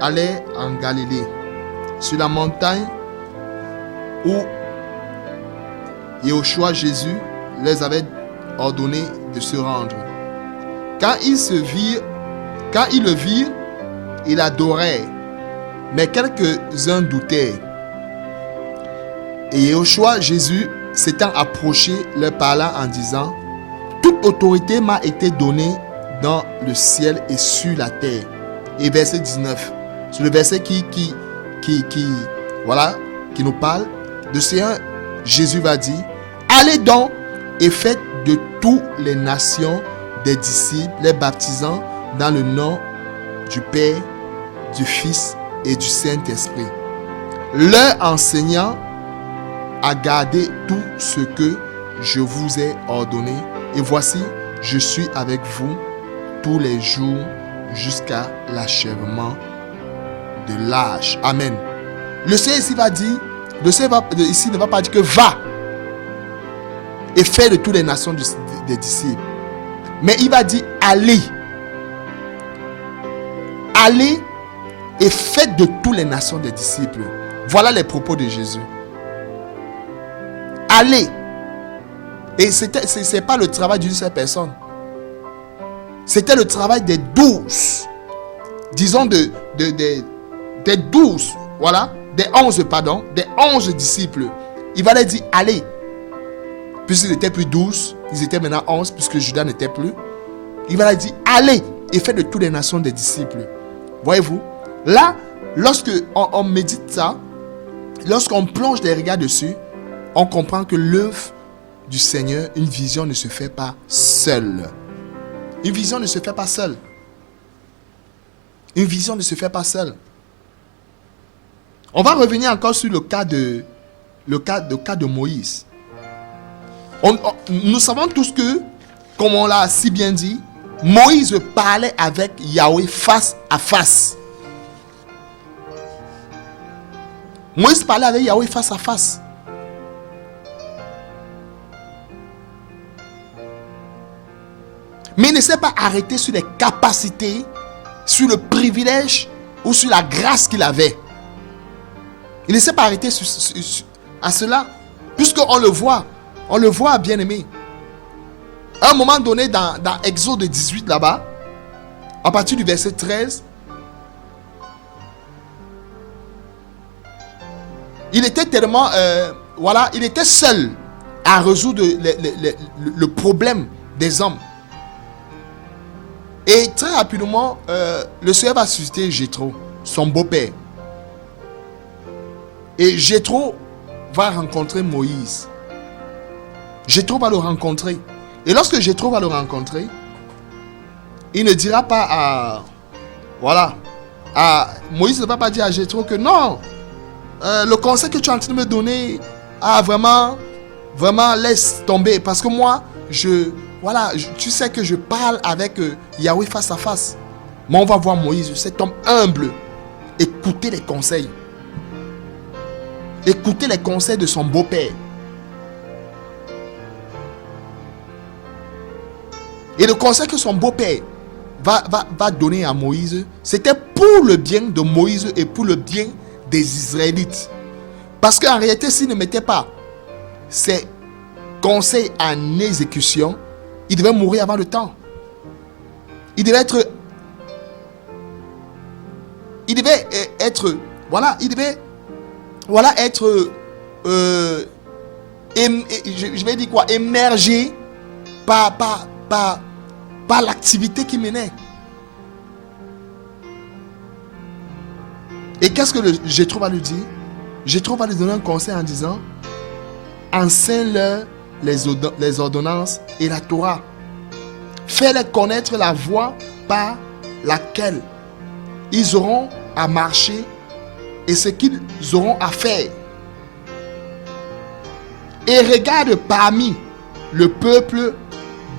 allaient en Galilée, sur la montagne où Yeshua Jésus les avait ordonné de se rendre. Quand ils le virent, ils adorèrent, mais quelques-uns doutaient. Et Yeshua Jésus s'étant approché, leur parla en disant: toute autorité m'a été donnée dans le ciel et sur la terre. Et verset 19, c'est le verset qui nous parle de Seigneur. Jésus va dire: allez donc et faites de toutes les nations des disciples, les baptisant dans le nom du Père, du Fils et du Saint-Esprit, leur enseignant à garder tout ce que je vous ai ordonné. Et voici, je suis avec vous tous les jours jusqu'à l'achèvement de l'âge. Amen. Le Seigneur ici va dire, ici ne va pas dire que va et fais de toutes les nations des disciples. Mais il va dire allez. Allez et faites de toutes les nations des disciples. Voilà les propos de Jésus. Allez. Et ce n'est pas le travail d'une seule personne. C'était le travail des 12. Disons des 12. Voilà. Des 11 disciples. Il va leur dire allez. Puisqu'ils n'étaient plus 12, ils étaient maintenant 11, puisque Judas n'était plus. Il va leur dire allez et faites de toutes les nations des disciples. Voyez-vous, là, lorsque on médite ça, lorsqu'on plonge les regards dessus, on comprend que l'œuvre du Seigneur, une vision ne se fait pas seule. Une vision ne se fait pas seule. Une vision ne se fait pas seule. On va revenir encore sur le cas de Moïse. Nous savons tous que, comme on l'a si bien dit, Moïse parlait avec Yahweh face à face. Moïse parlait avec Yahweh face à face. Mais il ne s'est pas arrêté sur les capacités, sur le privilège ou sur la grâce qu'il avait. Il ne s'est pas arrêté à cela, puisqu'on le voit, bien aimé. À un moment donné, dans Exode 18 là-bas, à partir du verset 13, il était tellement, il était seul à résoudre le problème des hommes. Et très rapidement, le Seigneur va susciter Jéthro, son beau-père. Et Jéthro va rencontrer Moïse. Jéthro va le rencontrer. Et lorsque Jéthro va le rencontrer, il ne dira pas à... Voilà. Moïse ne va pas dire à Jéthro que non, le conseil que tu es en train de me donner, vraiment, laisse tomber. Parce que moi, tu sais que je parle avec Yahweh face à face. Mais on va voir Moïse, cet homme humble. Écoutez les conseils. Écoutez les conseils de son beau-père. Et le conseil que son beau-père va donner à Moïse, c'était pour le bien de Moïse et pour le bien des Israélites. Parce qu'en réalité, s'il ne mettait pas ces conseils en exécution, il devait mourir avant le temps. Il devait être, je vais dire quoi, émergé par l'activité qu'il menait. Et qu'est-ce que Jéthro va lui dire? Jéthro va lui donner un conseil en disant: enseigne-leur les ordonnances et la Torah. Fais-leur connaître la voie par laquelle ils auront à marcher et ce qu'ils auront à faire. Et regarde parmi le peuple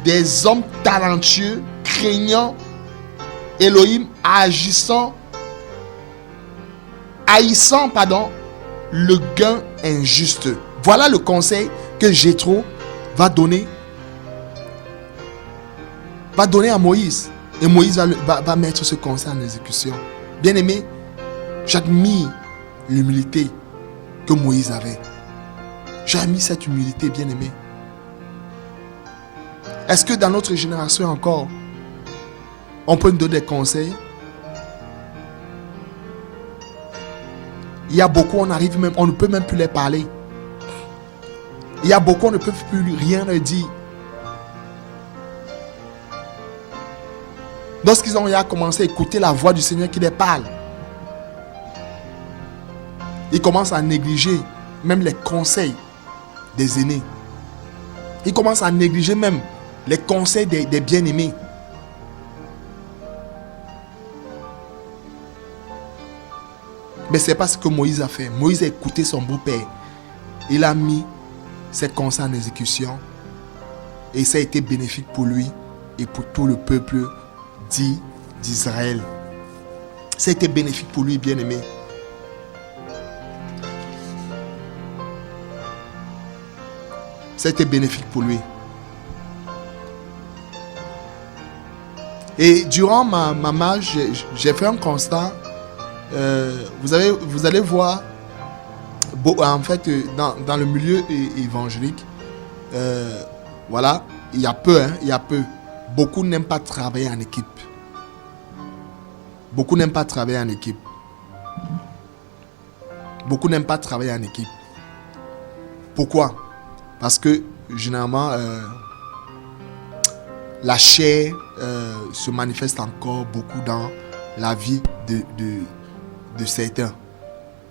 des hommes talentueux, craignant Elohim, haïssant le gain injuste. Voilà le conseil que Jéthro va donner à Moïse. Et Moïse va mettre ce conseil en exécution. Bien aimé, j'admire l'humilité que Moïse avait. J'admire cette humilité, bien aimé. Est-ce que dans notre génération encore, on peut nous donner des conseils? Il y a beaucoup, on ne peut même plus les parler. Il y a beaucoup, on ne peut plus rien leur dire. Lorsqu'ils ont commencé à écouter la voix du Seigneur qui les parle, ils commencent à négliger même les conseils des aînés. Ils commencent à négliger même les conseils des bien-aimés. Mais ce n'est pas ce que Moïse a fait. Moïse a écouté son beau-père. Il a mis ses conseils en exécution. Et ça a été bénéfique pour lui et pour tout le peuple dit d'Israël. Ça a été bénéfique pour lui, bien-aimé. Ça a été bénéfique pour lui. Et durant ma marche, j'ai fait un constat. Vous allez voir, en fait, dans le milieu évangélique, voilà, il y a peu. Beaucoup n'aiment pas travailler en équipe. Beaucoup n'aiment pas travailler en équipe. Beaucoup n'aiment pas travailler en équipe. Pourquoi? Parce que généralement, la chair se manifeste encore beaucoup dans la vie de certains.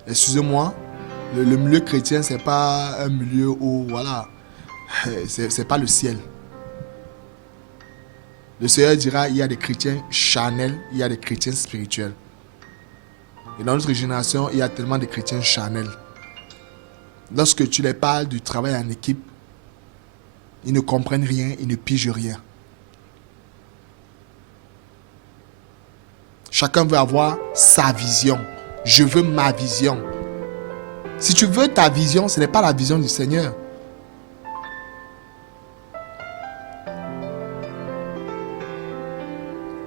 Excusez-moi, le milieu chrétien, c'est pas un milieu où, voilà, c'est pas le ciel. Le Seigneur dira, il y a des chrétiens charnels, il y a des chrétiens spirituels. Et dans notre génération, il y a tellement de chrétiens charnels. Lorsque tu les parles du travail en équipe, ils ne comprennent rien, ils ne pigent rien. Chacun veut avoir sa vision. Je veux ma vision. Si tu veux ta vision, ce n'est pas la vision du Seigneur.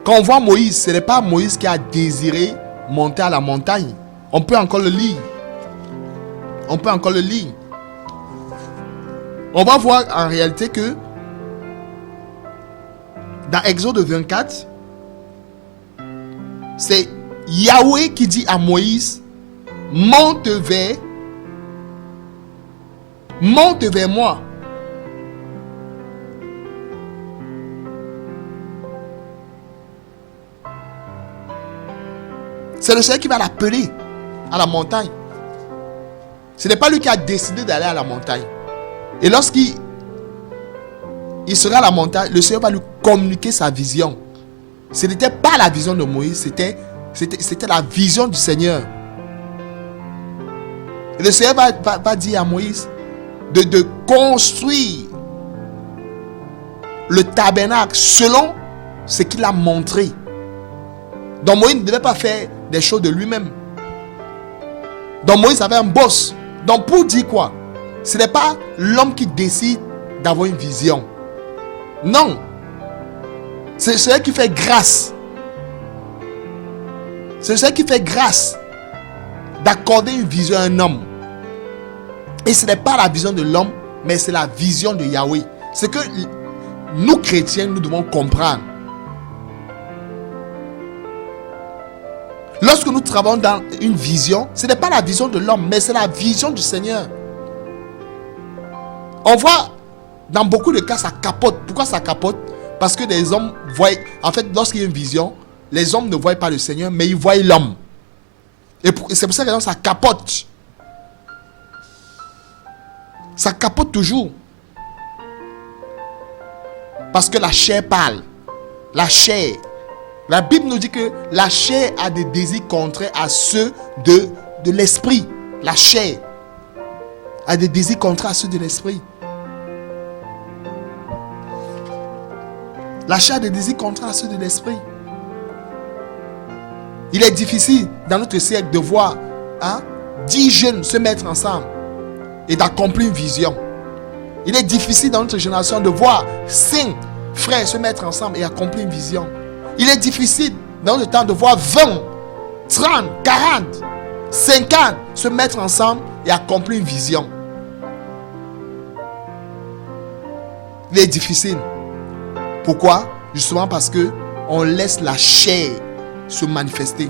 Quand on voit Moïse, ce n'est pas Moïse qui a désiré monter à la montagne. On peut encore le lire. On va voir en réalité que dans Exode 24, c'est Yahweh qui dit à Moïse: monte vers moi. C'est le Seigneur qui va l'appeler à la montagne. Ce n'est pas lui qui a décidé d'aller à la montagne. Et lorsqu'il sera à la montagne, le Seigneur va lui communiquer sa vision. Ce n'était pas la vision de Moïse, c'était la vision du Seigneur. Et le Seigneur va dire à Moïse de construire le tabernacle selon ce qu'il a montré. Donc Moïse ne devait pas faire des choses de lui-même. Donc Moïse avait un boss. Donc pour dire quoi? Ce n'est pas l'homme qui décide d'avoir une vision. Non. C'est celui qui fait grâce. C'est celui qui fait grâce d'accorder une vision à un homme. Et ce n'est pas la vision de l'homme, mais c'est la vision de Yahweh. C'est que nous chrétiens, nous devons comprendre. Lorsque nous travaillons dans une vision, ce n'est pas la vision de l'homme, mais c'est la vision du Seigneur. On voit, dans beaucoup de cas, ça capote. Pourquoi ça capote? Parce que les hommes voient, en fait, lorsqu'il y a une vision, les hommes ne voient pas le Seigneur, mais ils voient l'homme. Et c'est pour ça que ça capote. Ça capote toujours. Parce que la chair parle. La chair. La Bible nous dit que la chair a des désirs contraires à ceux de l'esprit. La chair a des désirs contraires à ceux de l'esprit. La chair a des désirs contraires à ceux de l'esprit. Il est difficile dans notre siècle de voir 10 jeunes se mettre ensemble et d'accomplir une vision. Il est difficile dans notre génération de voir 5 frères se mettre ensemble et accomplir une vision. Il est difficile dans le temps de voir 20, 30, 40, 50 se mettre ensemble et accomplir une vision. Il est difficile. Pourquoi? Justement parce que on laisse la chair se manifester.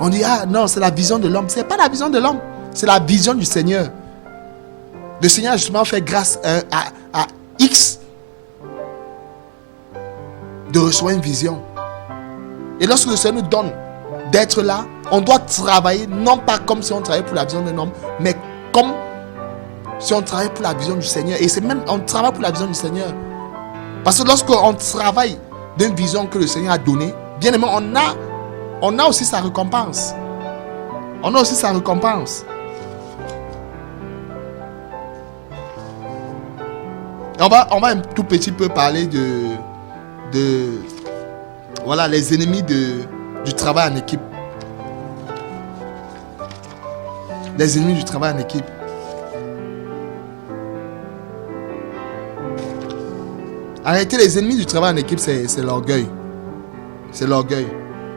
On dit, non, c'est la vision de l'homme. Ce n'est pas la vision de l'homme, c'est la vision du Seigneur. Le Seigneur justement fait grâce à X de recevoir une vision. Et lorsque le Seigneur nous donne d'être là, on doit travailler, non pas comme si on travaillait pour la vision d'un homme, mais comme si on travaillait pour la vision du Seigneur. Et c'est même, on travaille pour la vision du Seigneur. Parce que lorsqu'on travaille d'une vision que le Seigneur a donnée, bien aimé, on a aussi sa récompense. On a aussi sa récompense. On va un tout petit peu parler de voilà, les ennemis du travail en équipe. Les ennemis du travail en équipe. En réalité, les ennemis du travail en équipe, c'est l'orgueil. C'est l'orgueil.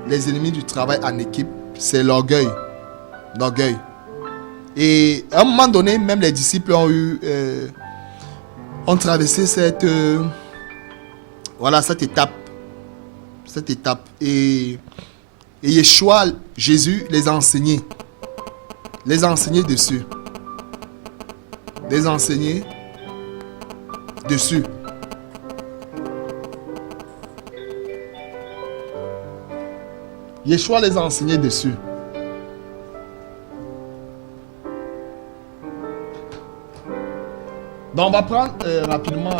Les ennemis du travail en équipe, c'est l'orgueil. L'orgueil. Et à un moment donné, même les disciples ont traversé cette étape. Cette étape. Et Yeshua, Jésus, les a enseignés. Les a enseignés dessus. Les a enseignés dessus. Yeshua les a enseignés dessus. Donc on va prendre rapidement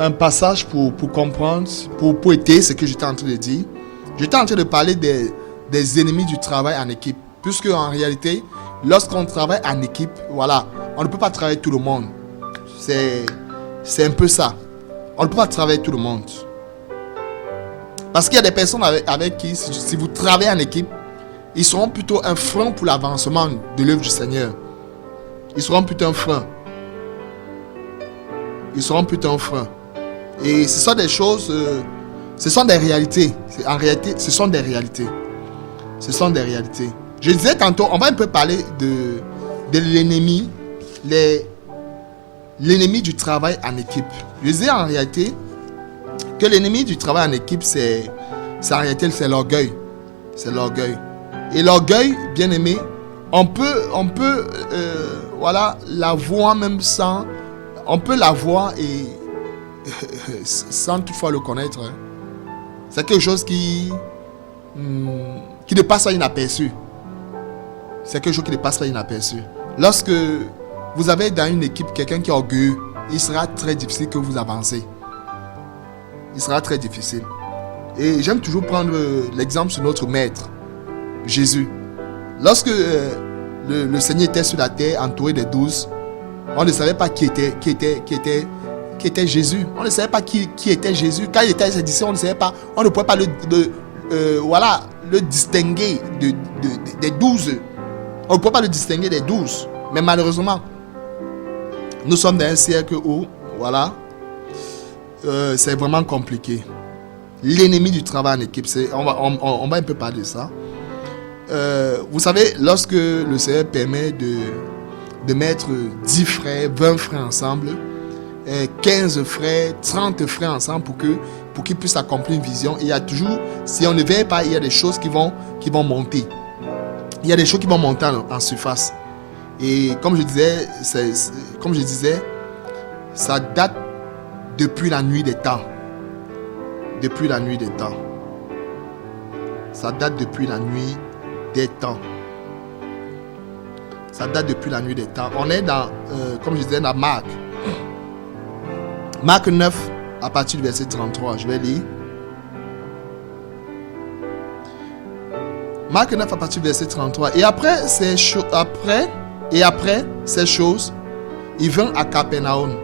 un passage pour comprendre, pour étayer ce que j'étais en train de dire. J'étais en train de parler des ennemis du travail en équipe. Puisque en réalité, lorsqu'on travaille en équipe, voilà, on ne peut pas travailler tout le monde. C'est un peu ça. On ne peut pas travailler tout le monde. Parce qu'il y a des personnes avec qui, si vous travaillez en équipe, ils seront plutôt un frein pour l'avancement de l'œuvre du Seigneur. Ils seront plutôt un frein. Ils seront plutôt un frein. Et ce sont des choses, ce sont des réalités. En réalité, ce sont des réalités. Ce sont des réalités. Je disais tantôt, on va un peu parler de l'ennemi, l'ennemi du travail en équipe. Je disais en réalité que l'ennemi du travail en équipe, en réalité, c'est l'orgueil. C'est l'orgueil. Et l'orgueil, bien aimé, on peut voilà, la voir même sans... On peut la voir et sans toutefois le connaître. Hein. C'est quelque chose qui ne passe pas inaperçu. C'est quelque chose qui ne passe pas inaperçu. Lorsque vous avez dans une équipe quelqu'un qui est orgueilleux, il sera très difficile que vous avancez. Il sera très difficile. Et j'aime toujours prendre l'exemple sur notre maître, Jésus. Lorsque le Seigneur était sur la terre, entouré des 12, on ne savait pas qui était Jésus. On ne savait pas qui était Jésus. Quand il était à ses disciples, on ne savait pas, on ne pouvait pas le distinguer des 12. On ne pouvait pas le distinguer des 12. Mais malheureusement, nous sommes dans un siècle où, c'est vraiment compliqué. L'ennemi du travail en équipe, on va un peu parler de ça. Vous savez, lorsque le Seigneur permet de mettre 10 frères, 20 frères ensemble, 15 frères, 30 frères ensemble pour qu'ils puissent accomplir une vision, il y a toujours, si on ne veille pas, il y a des choses qui vont monter. Il y a des choses qui vont monter en surface. Et comme je disais, ça date depuis la nuit des temps. Depuis la nuit des temps. Ça date depuis la nuit des temps. Ça date depuis la nuit des temps. On est dans, comme je disais, dans Marc. Marc 9, à partir du verset 33. Je vais lire. Marc 9, à partir du verset 33. Et après ces choses, il vint à Capernaum.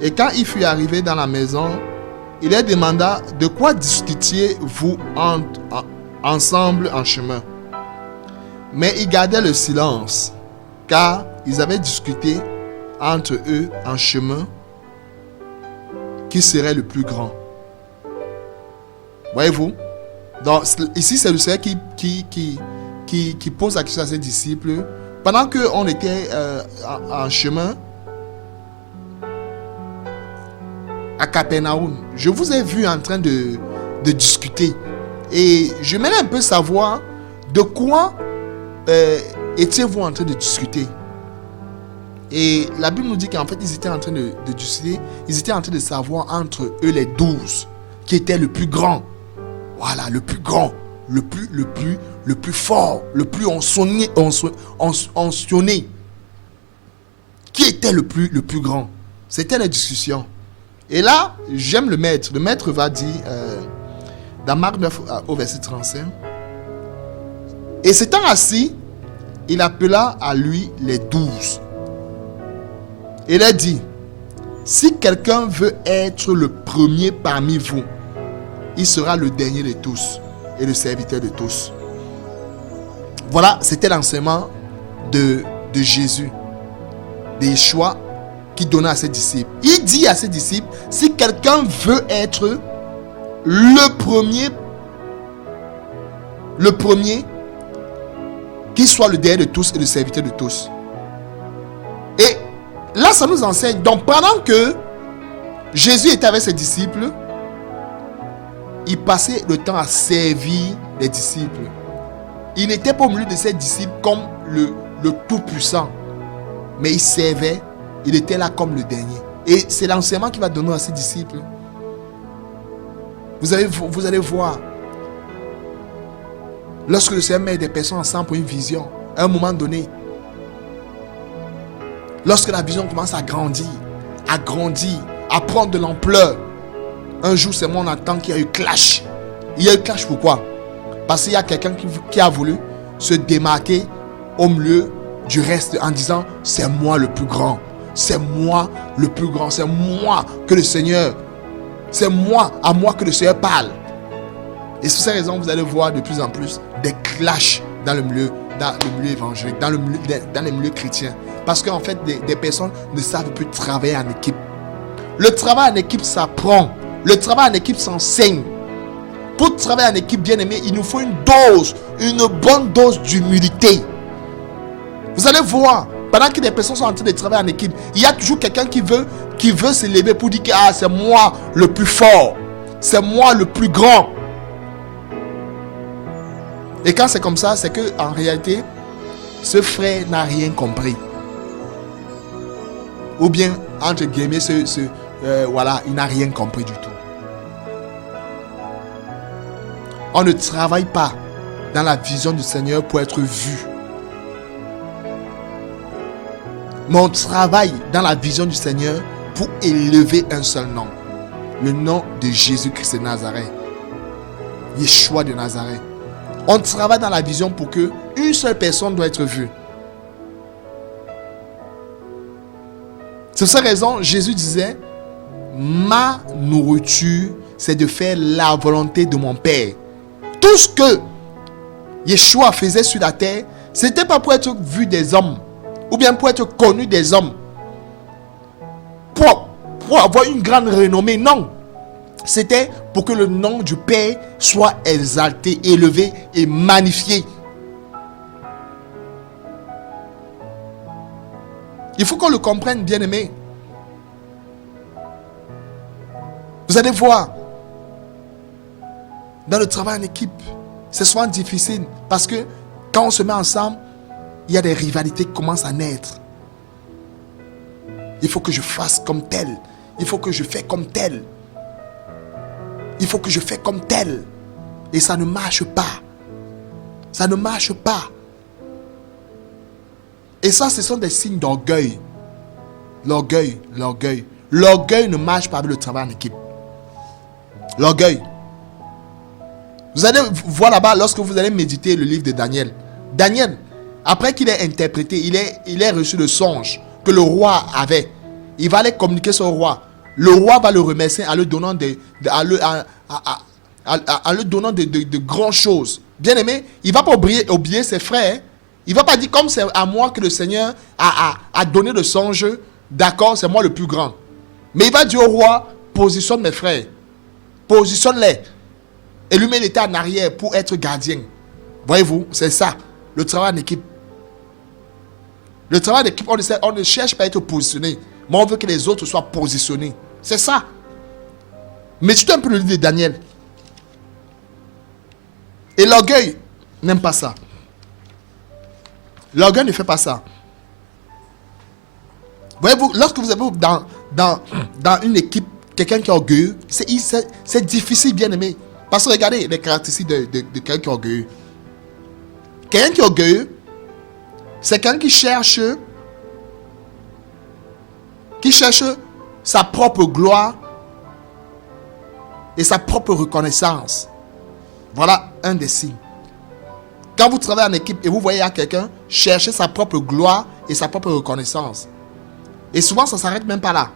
Et quand il fut arrivé dans la maison, il leur demanda de quoi discutiez-vous ensemble en chemin. Mais ils gardaient le silence, car ils avaient discuté entre eux en chemin qui serait le plus grand. Voyez-vous? Donc, ici, c'est le Seigneur qui pose la question à ses disciples. Pendant qu'on était en chemin à Capernaum, je vous ai vu en train de discuter. Et je voulais un peu savoir de quoi étiez-vous en train de discuter. Et la Bible nous dit qu'en fait, ils étaient en train de discuter. Ils étaient en train de savoir entre eux les 12 qui était le plus grand. Voilà, le plus grand, le plus fort, le plus ensionné. Qui était le plus grand? C'était la discussion. Et là, j'aime le maître. Le maître va dire, dans Marc 9 au verset 35, et s'étant assis, il appela à lui les 12. Et il a dit, si quelqu'un veut être le premier parmi vous, il sera le dernier de tous et le serviteur de tous. Voilà, c'était l'enseignement de Jésus, de Yeshua, qui donnait à ses disciples. Il dit à ses disciples, si quelqu'un veut être le premier, qu'il soit le dernier de tous et le serviteur de tous. Et là, ça nous enseigne. Donc, pendant que Jésus était avec ses disciples, il passait le temps à servir les disciples. Il n'était pas au milieu de ses disciples comme le tout-puissant, mais il servait, il était là comme le dernier. Et c'est l'enseignement qu'il va donner à ses disciples. Vous allez voir, lorsque le Seigneur met des personnes ensemble pour une vision, à un moment donné, lorsque la vision commence à grandir, à prendre de l'ampleur, un jour, c'est moi, on entend qu'il y a eu clash. Il y a eu clash pourquoi? Parce qu'il y a quelqu'un qui a voulu se démarquer au milieu du reste en disant, c'est moi le plus grand. C'est moi le plus grand. C'est moi que le Seigneur. C'est moi, à moi que le Seigneur parle. Et sur ces raisons, vous allez voir de plus en plus des clashs dans le milieu évangélique, dans les milieux chrétiens. Parce qu'en fait, des personnes ne savent plus travailler en équipe. Le travail en équipe s'apprend. Le travail en équipe s'enseigne. Pour travailler en équipe, bien aimé, il nous faut une bonne dose d'humilité. Vous allez voir, pendant que des personnes sont en train de travailler en équipe, il y a toujours quelqu'un qui veut se lever pour dire que c'est moi le plus fort, c'est moi le plus grand. Et quand c'est comme ça, c'est que en réalité, ce frère n'a rien compris. Ou bien, entre guillemets, il n'a rien compris du tout. On ne travaille pas dans la vision du Seigneur pour être vu. Mais on travaille dans la vision du Seigneur pour élever un seul nom. Le nom de Jésus-Christ de Nazareth. Yeshua de Nazareth. On travaille dans la vision pour que une seule personne doit être vue. C'est pour cette raison, Jésus disait, ma nourriture, c'est de faire la volonté de mon Père. Tout ce que Yeshua faisait sur la terre, ce n'était pas pour être vu des hommes, ou bien pour être connu des hommes, pour avoir une grande renommée. Non. C'était pour que le nom du Père soit exalté, élevé et magnifié. Il faut qu'on le comprenne, bien-aimé. Vous allez voir, dans le travail en équipe, c'est souvent difficile parce que quand on se met ensemble, il y a des rivalités qui commencent à naître. Il faut que je fasse comme tel. Il faut que je fasse comme tel. Il faut que je fasse comme tel. Et ça ne marche pas. Ça ne marche pas. Et ça, ce sont des signes d'orgueil. L'orgueil. L'orgueil ne marche pas avec le travail en équipe. L'orgueil. Vous allez voir là-bas, lorsque vous allez méditer le livre de Daniel. Daniel, après qu'il ait interprété, il ait reçu le songe que le roi avait. Il va aller communiquer au roi. Le roi va le remercier en lui donnant de grandes choses. Bien aimé, il ne va pas oublier ses frères. Il ne va pas dire comme c'est à moi que le Seigneur a donné le songe. D'accord, c'est moi le plus grand. Mais il va dire au roi, positionne mes frères. Positionne-les. Et lui-même était en arrière pour être gardien. Voyez-vous, c'est ça. Le travail en équipe. Le travail en équipe, on ne cherche pas à être positionné. Mais on veut que les autres soient positionnés. C'est ça. Méditez un peu le livre de Daniel. Et l'orgueil n'aime pas ça. L'orgueil ne fait pas ça. Voyez-vous, lorsque vous avez dans une équipe quelqu'un qui est orgueilleux, c'est difficile, bien aimé. Parce que regardez les caractéristiques de quelqu'un qui est orgueilleux. Quelqu'un qui est orgueilleux, c'est quelqu'un qui cherche sa propre gloire et sa propre reconnaissance. Voilà un des signes. Quand vous travaillez en équipe et vous voyez à quelqu'un chercher sa propre gloire et sa propre reconnaissance. Et souvent, ça ne s'arrête même pas là.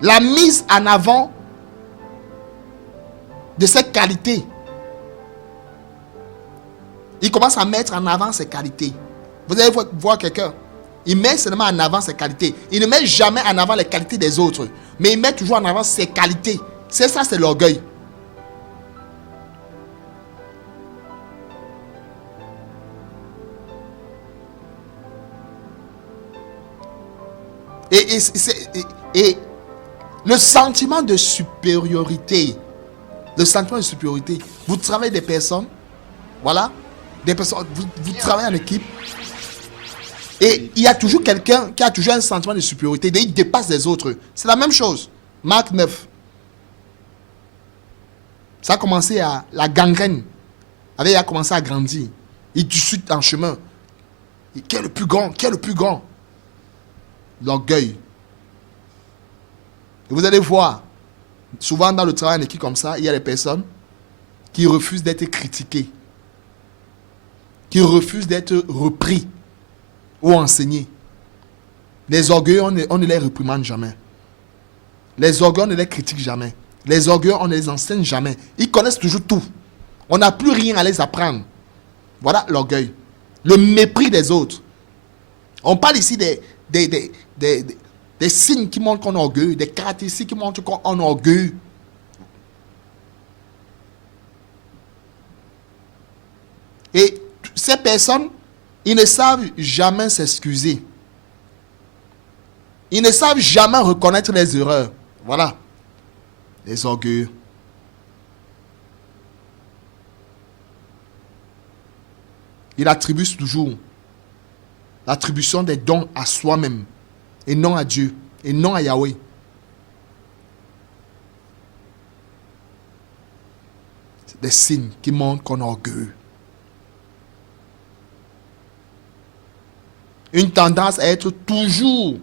La mise en avant de ses qualités. Il commence à mettre en avant ses qualités. Vous allez voir quelqu'un. Il met seulement en avant ses qualités. Il ne met jamais en avant les qualités des autres. Mais il met toujours en avant ses qualités. C'est ça, c'est l'orgueil. Et le sentiment de supériorité. Le sentiment de supériorité. Vous travaillez des personnes. Voilà. Des personnes. Vous travaillez en équipe. Et il y a toujours quelqu'un qui a toujours un sentiment de supériorité. Il dépasse les autres. C'est la même chose. Marc 9. Ça a commencé à la gangrène. Il a commencé à grandir. Il discute en chemin. Et qui est le plus grand? Qui est le plus grand? L'orgueil. Et vous allez voir, souvent dans le travail en équipe comme ça, il y a des personnes qui refusent d'être critiquées, qui refusent d'être repris ou enseignés. Les orgueilleux, on ne les réprimande jamais. Les orgueilleux, on ne les critique jamais. Les orgueilleux, on ne les enseigne jamais. Ils connaissent toujours tout. On n'a plus rien à les apprendre. Voilà l'orgueil. Le mépris des autres. On parle ici des signes qui montrent qu'on est orgueilleux, des caractéristiques qui montrent qu'on est orgueilleux. Et ces personnes, ils ne savent jamais s'excuser. Ils ne savent jamais reconnaître les erreurs. Voilà. Les orgueilleux. Il attribue toujours l'attribution des dons à soi-même et non à Dieu et non à Yahweh. C'est des signes qui montrent qu'on est orgueilleux. une tendance à être toujours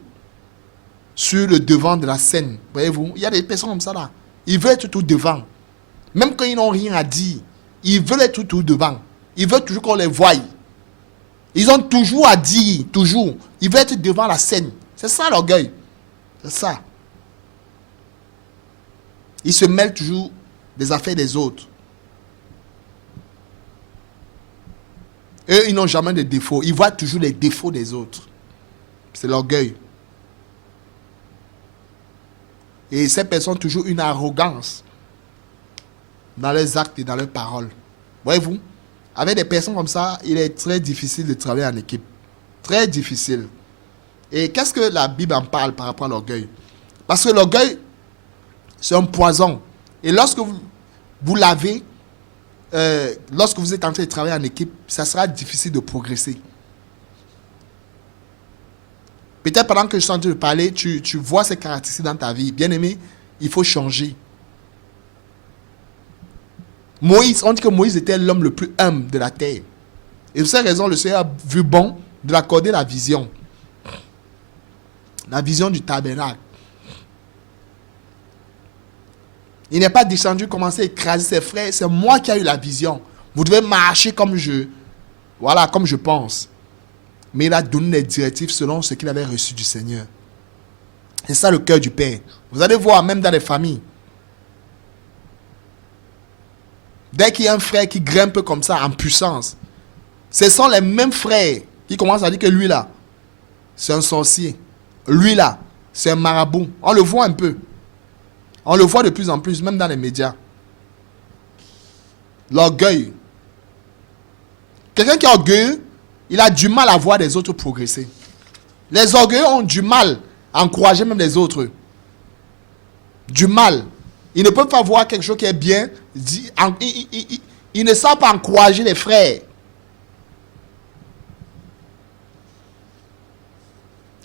sur le devant de la scène. Voyez-vous, il y a des personnes comme ça là. Ils veulent être tout devant. Même quand ils n'ont rien à dire, ils veulent être tout devant. Ils veulent toujours qu'on les voie. Ils ont toujours à dire, toujours. Ils veulent être devant la scène. C'est ça l'orgueil. C'est ça. Ils se mêlent toujours des affaires des autres. Eux, ils n'ont jamais de défauts. Ils voient toujours les défauts des autres. C'est l'orgueil. Et ces personnes ont toujours une arrogance dans leurs actes et dans leurs paroles. Voyez-vous, avec des personnes comme ça, il est très difficile de travailler en équipe. Très difficile. Et qu'est-ce que la Bible en parle par rapport à l'orgueil? Parce que l'orgueil, c'est un poison. Et lorsque vous l'avez, lorsque vous êtes en train de travailler en équipe, ça sera difficile de progresser. Peut-être pendant que je suis en train de parler, tu vois ces caractéristiques dans ta vie. Bien aimé, il faut changer. Moïse, on dit que Moïse était l'homme le plus humble de la terre. Et pour cette raison, le Seigneur a vu bon de l'accorder la vision. La vision du tabernacle. Il n'est pas descendu commencer à écraser ses frères. C'est moi qui ai eu la vision. Vous devez marcher comme je pense. Mais il a donné des directives selon ce qu'il avait reçu du Seigneur. C'est ça le cœur du Père. Vous allez voir, même dans les familles. Dès qu'il y a un frère qui grimpe comme ça en puissance, ce sont les mêmes frères qui commencent à dire que lui là, c'est un sorcier. Lui là, c'est un marabout. On le voit un peu. On le voit de plus en plus, même dans les médias. L'orgueil. Quelqu'un qui est orgueilleux, il a du mal à voir les autres progresser. Les orgueilleux ont du mal à encourager même les autres. Du mal. Ils ne peuvent pas voir quelque chose qui est bien. Ils ne savent pas encourager les frères.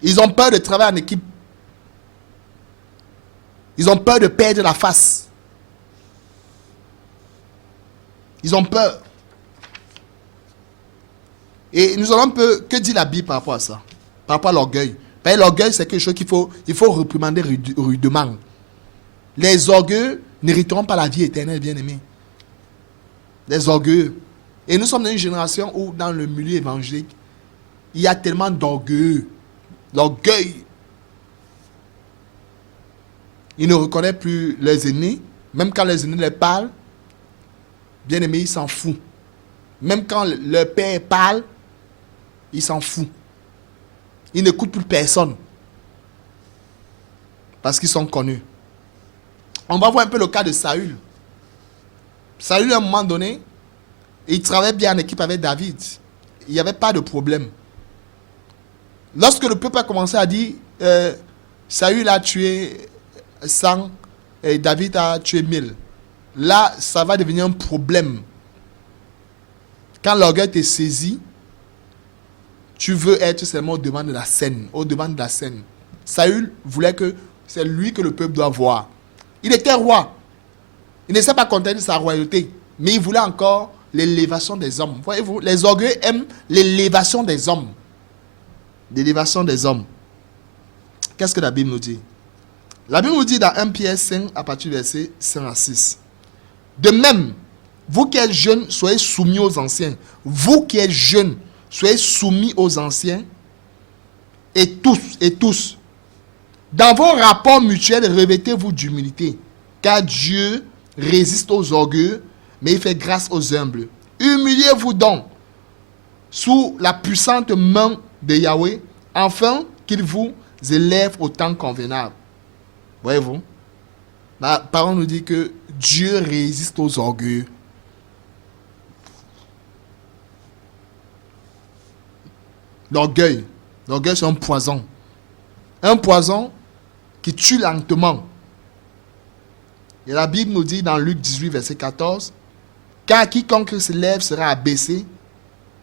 Ils ont peur de travailler en équipe. Ils ont peur de perdre la face. Ils ont peur. Et nous allons un peu... Que dit la Bible par rapport à ça? Par rapport à l'orgueil. Parce que l'orgueil, c'est quelque chose qu'il faut réprimander rudement. Les orgueux n'hériteront pas la vie éternelle, bien-aimés. Les orgueux. Et nous sommes dans une génération où, dans le milieu évangélique, il y a tellement d'orgueux. L'orgueil. Ils ne reconnaissent plus leurs aînés. Même quand les aînés les parlent, bien-aimés, ils s'en foutent. Même quand leur père parle, ils s'en foutent. Ils n'écoutent plus personne. Parce qu'ils sont connus. On va voir un peu le cas de Saül. Saül, à un moment donné, il travaillait bien en équipe avec David. Il n'y avait pas de problème. Lorsque le peuple a commencé à dire, Saül a tué 100 et David a tué 1000. Là, ça va devenir un problème. Quand l'orgueil te saisit, tu veux être seulement au devant de la scène. Au devant de la scène. Saül voulait que c'est lui que le peuple doit voir. Il était roi. Il ne s'est pas contenté de sa royauté. Mais il voulait encore l'élévation des hommes. Voyez-vous, les orgueils aiment l'élévation des hommes. L'élévation des hommes. Qu'est-ce que la Bible nous dit? La Bible nous dit dans 1 Pierre 5, à partir du verset 5 à 6. De même, vous qui êtes jeunes, soyez soumis aux anciens. Vous qui êtes jeunes, soyez soumis aux anciens. Et tous. Dans vos rapports mutuels, revêtez-vous d'humilité. Car Dieu résiste aux orgueux, mais il fait grâce aux humbles. Humiliez-vous donc sous la puissante main de Yahweh, afin qu'il vous élève au temps convenable. Voyez-vous? La parole nous dit que Dieu résiste aux orgueux. L'orgueil. L'orgueil, c'est un poison. Un poison qui tue lentement. Et la Bible nous dit dans Luc 18, verset 14, « Car quiconque se lève sera abaissé,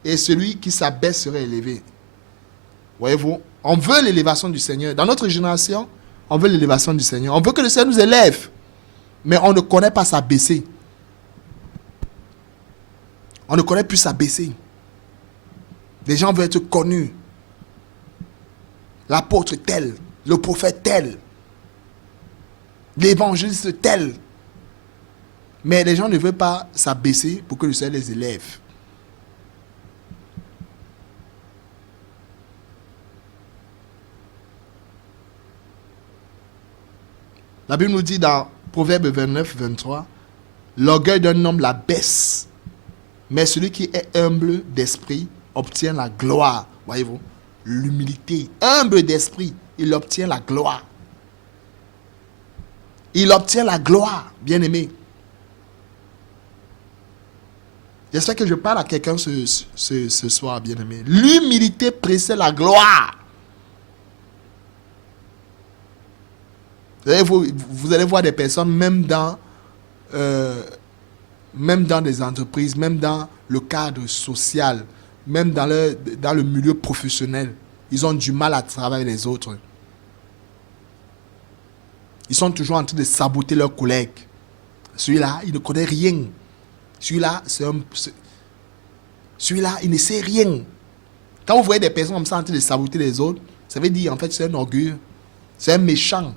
et celui qui s'abaisse sera élevé. » Voyez-vous, on veut l'élévation du Seigneur. Dans notre génération, on veut l'élévation du Seigneur. On veut que le Seigneur nous élève, mais on ne connaît pas s'abaisser. On ne connaît plus s'abaisser. Les gens veulent être connus. l'apôtre tel, le prophète tel, l'évangéliste tel. Mais les gens ne veulent pas s'abaisser pour que le Seigneur les élève. La Bible nous dit dans Proverbe 29, 23, l'orgueil d'un homme la baisse, mais celui qui est humble d'esprit obtient la gloire. Voyez-vous, l'humilité, humble d'esprit, il obtient la gloire. Il obtient la gloire, bien-aimé. J'espère que je parle à quelqu'un ce soir, bien-aimé. L'humilité précède la gloire. Vous allez voir des personnes, même dans des entreprises, même dans le cadre social, même dans le milieu professionnel, ils ont du mal à travailler les autres. Ils sont toujours en train de saboter leurs collègues. Celui-là, il ne connaît rien. Celui-là, il ne sait rien. Quand vous voyez des personnes comme ça en train de saboter les autres, ça veut dire en fait c'est un orgueilleux. C'est un méchant.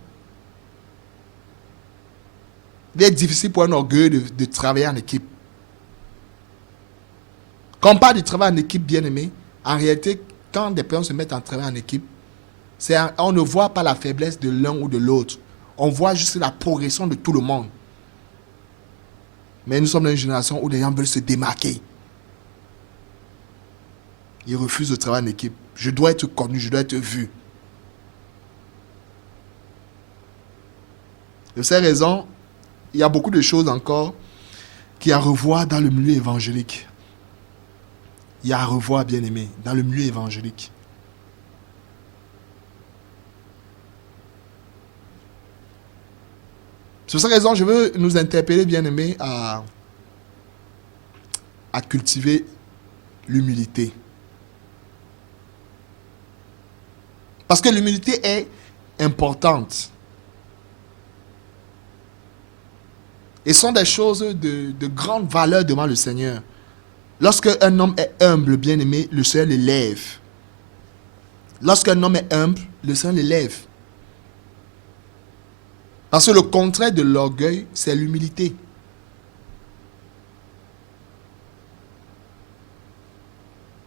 Il est difficile pour un orgueilleux de travailler en équipe. Quand on parle du travail en équipe, bien aimé, en réalité, quand des personnes se mettent à travailler en équipe, on ne voit pas la faiblesse de l'un ou de l'autre. On voit juste la progression de tout le monde. Mais nous sommes dans une génération où les gens veulent se démarquer. Ils refusent de travailler en équipe. Je dois être connu, je dois être vu. De ces raisons, il y a beaucoup de choses encore qu'il y a à revoir dans le milieu évangélique. Il y a à revoir, bien aimé, dans le milieu évangélique. C'est pour cette raison, je veux nous interpeller, bien aimé, à cultiver l'humilité. Parce que l'humilité est importante. Et ce sont des choses de grande valeur devant le Seigneur. Lorsque un homme est humble, bien aimé, le Seigneur l'élève. Lorsqu'un homme est humble, le Seigneur l'élève. Parce que le contraire de l'orgueil, c'est l'humilité.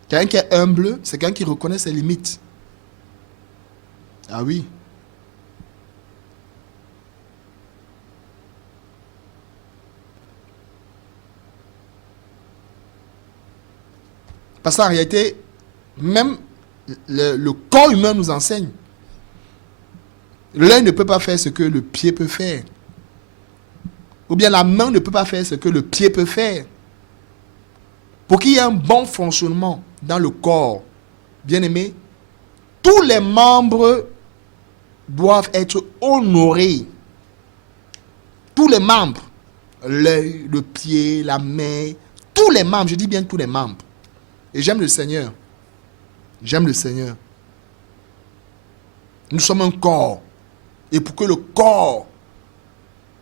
Quelqu'un qui est humble, c'est quelqu'un qui reconnaît ses limites. Ah oui. Parce qu'en réalité, même le corps humain nous enseigne. L'œil ne peut pas faire ce que le pied peut faire. Ou bien la main ne peut pas faire ce que le pied peut faire. Pour qu'il y ait un bon fonctionnement dans le corps, bien aimé, tous les membres doivent être honorés. Tous les membres. L'œil, le pied, la main, tous les membres, je dis bien tous les membres. Et j'aime le Seigneur. J'aime le Seigneur. Nous sommes un corps. Et pour que le corps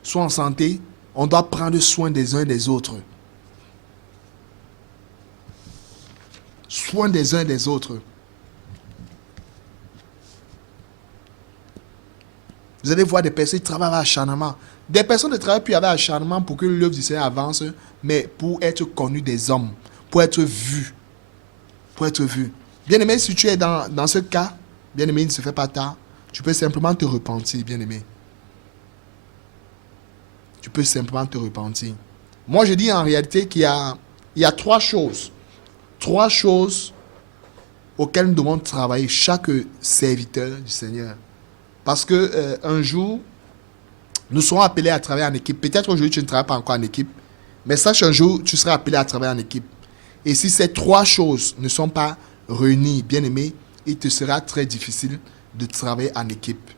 soit en santé, on doit prendre soin des uns et des autres. Soin des uns et des autres. Vous allez voir des personnes qui travaillent avec acharnement. Des personnes ne travaillent plus avec acharnement pour que l'œuvre du Seigneur avance, mais pour être connu des hommes, pour être vu. Pour être vu. Bien-aimé, si tu es dans ce cas, bien-aimé, il ne se fait pas tard. Tu peux simplement te repentir, bien-aimé. Tu peux simplement te repentir. Moi, je dis en réalité qu'il y a trois choses. Trois choses auxquelles nous devons travailler, chaque serviteur du Seigneur. Parce que un jour, nous serons appelés à travailler en équipe. Peut-être aujourd'hui, tu ne travailles pas encore en équipe. Mais sache un jour, tu seras appelé à travailler en équipe. Et si ces trois choses ne sont pas réunies, bien-aimé, il te sera très difficile de travailler en équipe.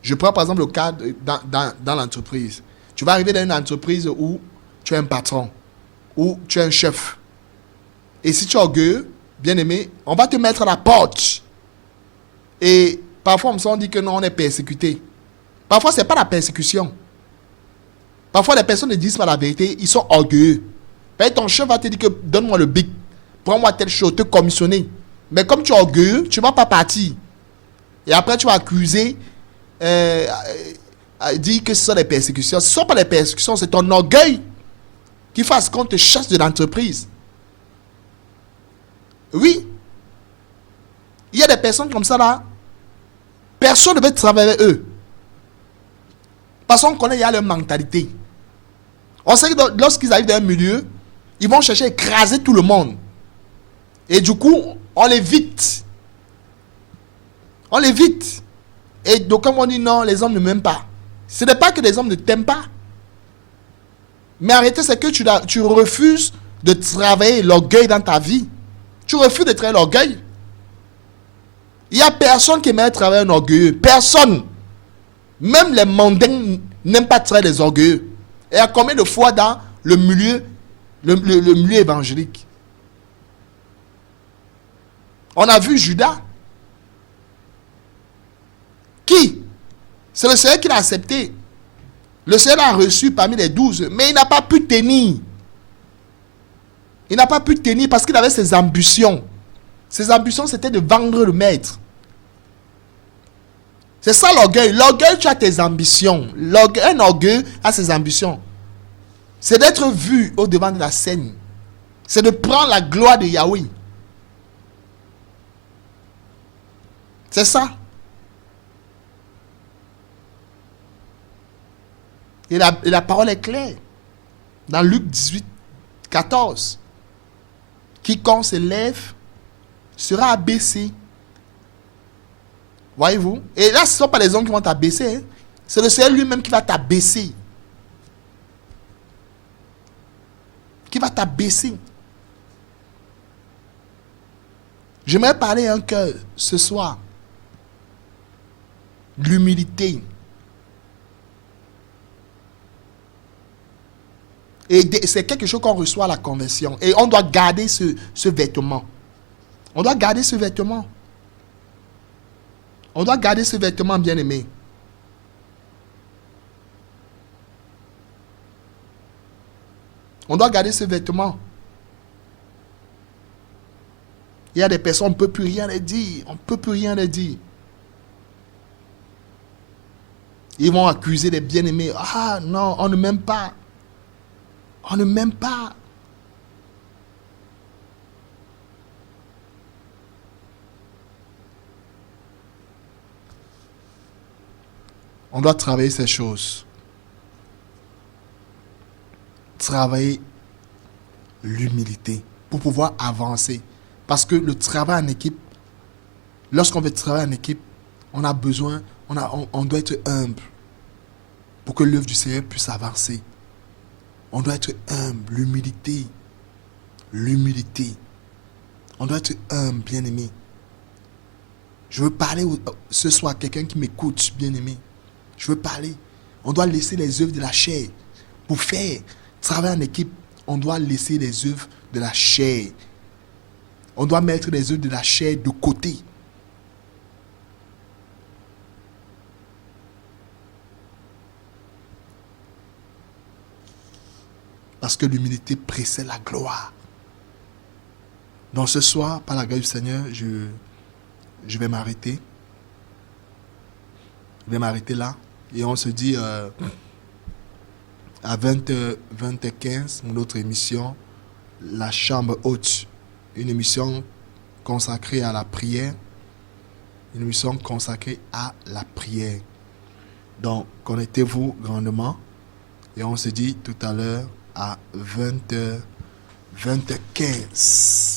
Je prends par exemple le cas dans l'entreprise. Tu vas arriver dans une entreprise où tu es un patron, où tu es un chef. Et si tu es orgueilleux, bien-aimé, on va te mettre à la porte. Et parfois, on dit que non, on est persécuté. Parfois, ce n'est pas la persécution. Parfois, les personnes ne disent pas la vérité, ils sont orgueilleux. Ton chef va te dire que donne-moi le bic, prends-moi telle chose, te commissionner. Mais comme tu es orgueilleux, tu ne vas pas partir. Et après, tu vas accuser, dire que ce sont des persécutions. Ce ne sont pas des persécutions, c'est ton orgueil qui fasse qu'on te chasse de l'entreprise. Oui. Il y a des personnes comme ça là. Personne ne veut travailler avec eux. Parce qu'on connaît, il y a leur mentalité. On sait que lorsqu'ils arrivent dans un milieu, ils vont chercher à écraser tout le monde. Et du coup, on l'évite. On l'évite. Et donc, comme on dit non, les hommes ne m'aiment pas. Ce n'est pas que les hommes ne t'aiment pas. Mais en réalité, c'est que tu refuses de travailler l'orgueil dans ta vie. Tu refuses de travailler l'orgueil. Il n'y a personne qui aime travailler un orgueilleux. Personne. Même les mondains n'aiment pas travailler les orgueilleux. Et il y a combien de fois dans le milieu évangélique? On a vu Judas. Qui? C'est le Seigneur qui l'a accepté. Le Seigneur l'a reçu parmi les 12. Mais il n'a pas pu tenir. Il n'a pas pu tenir parce qu'il avait ses ambitions. Ses ambitions, c'était de vendre le maître. C'est ça l'orgueil. L'orgueil, tu as tes ambitions. Un orgueil a ses ambitions. C'est d'être vu au devant de la scène. C'est de prendre la gloire de Yahweh. C'est ça. Et la parole est claire. Dans Luc 18, 14. Quiconque se lève sera abaissé. Voyez-vous? Et là, ce ne sont pas les hommes qui vont t'abaisser. Hein. C'est le Seigneur lui-même qui va t'abaisser. Qui va t'abaisser. J'aimerais parler un cœur ce soir. L'humilité. Et c'est quelque chose qu'on reçoit à la conversion. Et on doit garder ce vêtement. On doit garder ce vêtement. On doit garder ce vêtement, bien-aimé. On doit garder ce vêtement. Il y a des personnes, on ne peut plus rien les dire. On ne peut plus rien les dire. Ils vont accuser les bien-aimés. Ah non, on ne m'aime pas. On ne m'aime pas. On doit travailler ces choses. Travailler l'humilité pour pouvoir avancer. Parce que le travail en équipe, lorsqu'on veut travailler en équipe, on a besoin, on doit être humble pour que l'œuvre du Seigneur puisse avancer. On doit être humble, l'humilité. L'humilité. On doit être humble, bien-aimé. Je veux parler ce soir à quelqu'un qui m'écoute, bien-aimé. Je veux parler. On doit laisser les œuvres de la chair. Pour faire travailler en équipe, on doit laisser les œuvres de la chair. On doit mettre les œuvres de la chair de côté. Parce que l'humilité précède la gloire. Donc ce soir, par la grâce du Seigneur, je vais m'arrêter. Je vais m'arrêter là. Et on se dit à 20h15, mon autre émission, La Chambre Haute. Une émission consacrée à la prière. Une émission consacrée à la prière. Donc, connectez-vous grandement. Et on se dit tout à l'heure à 20h15.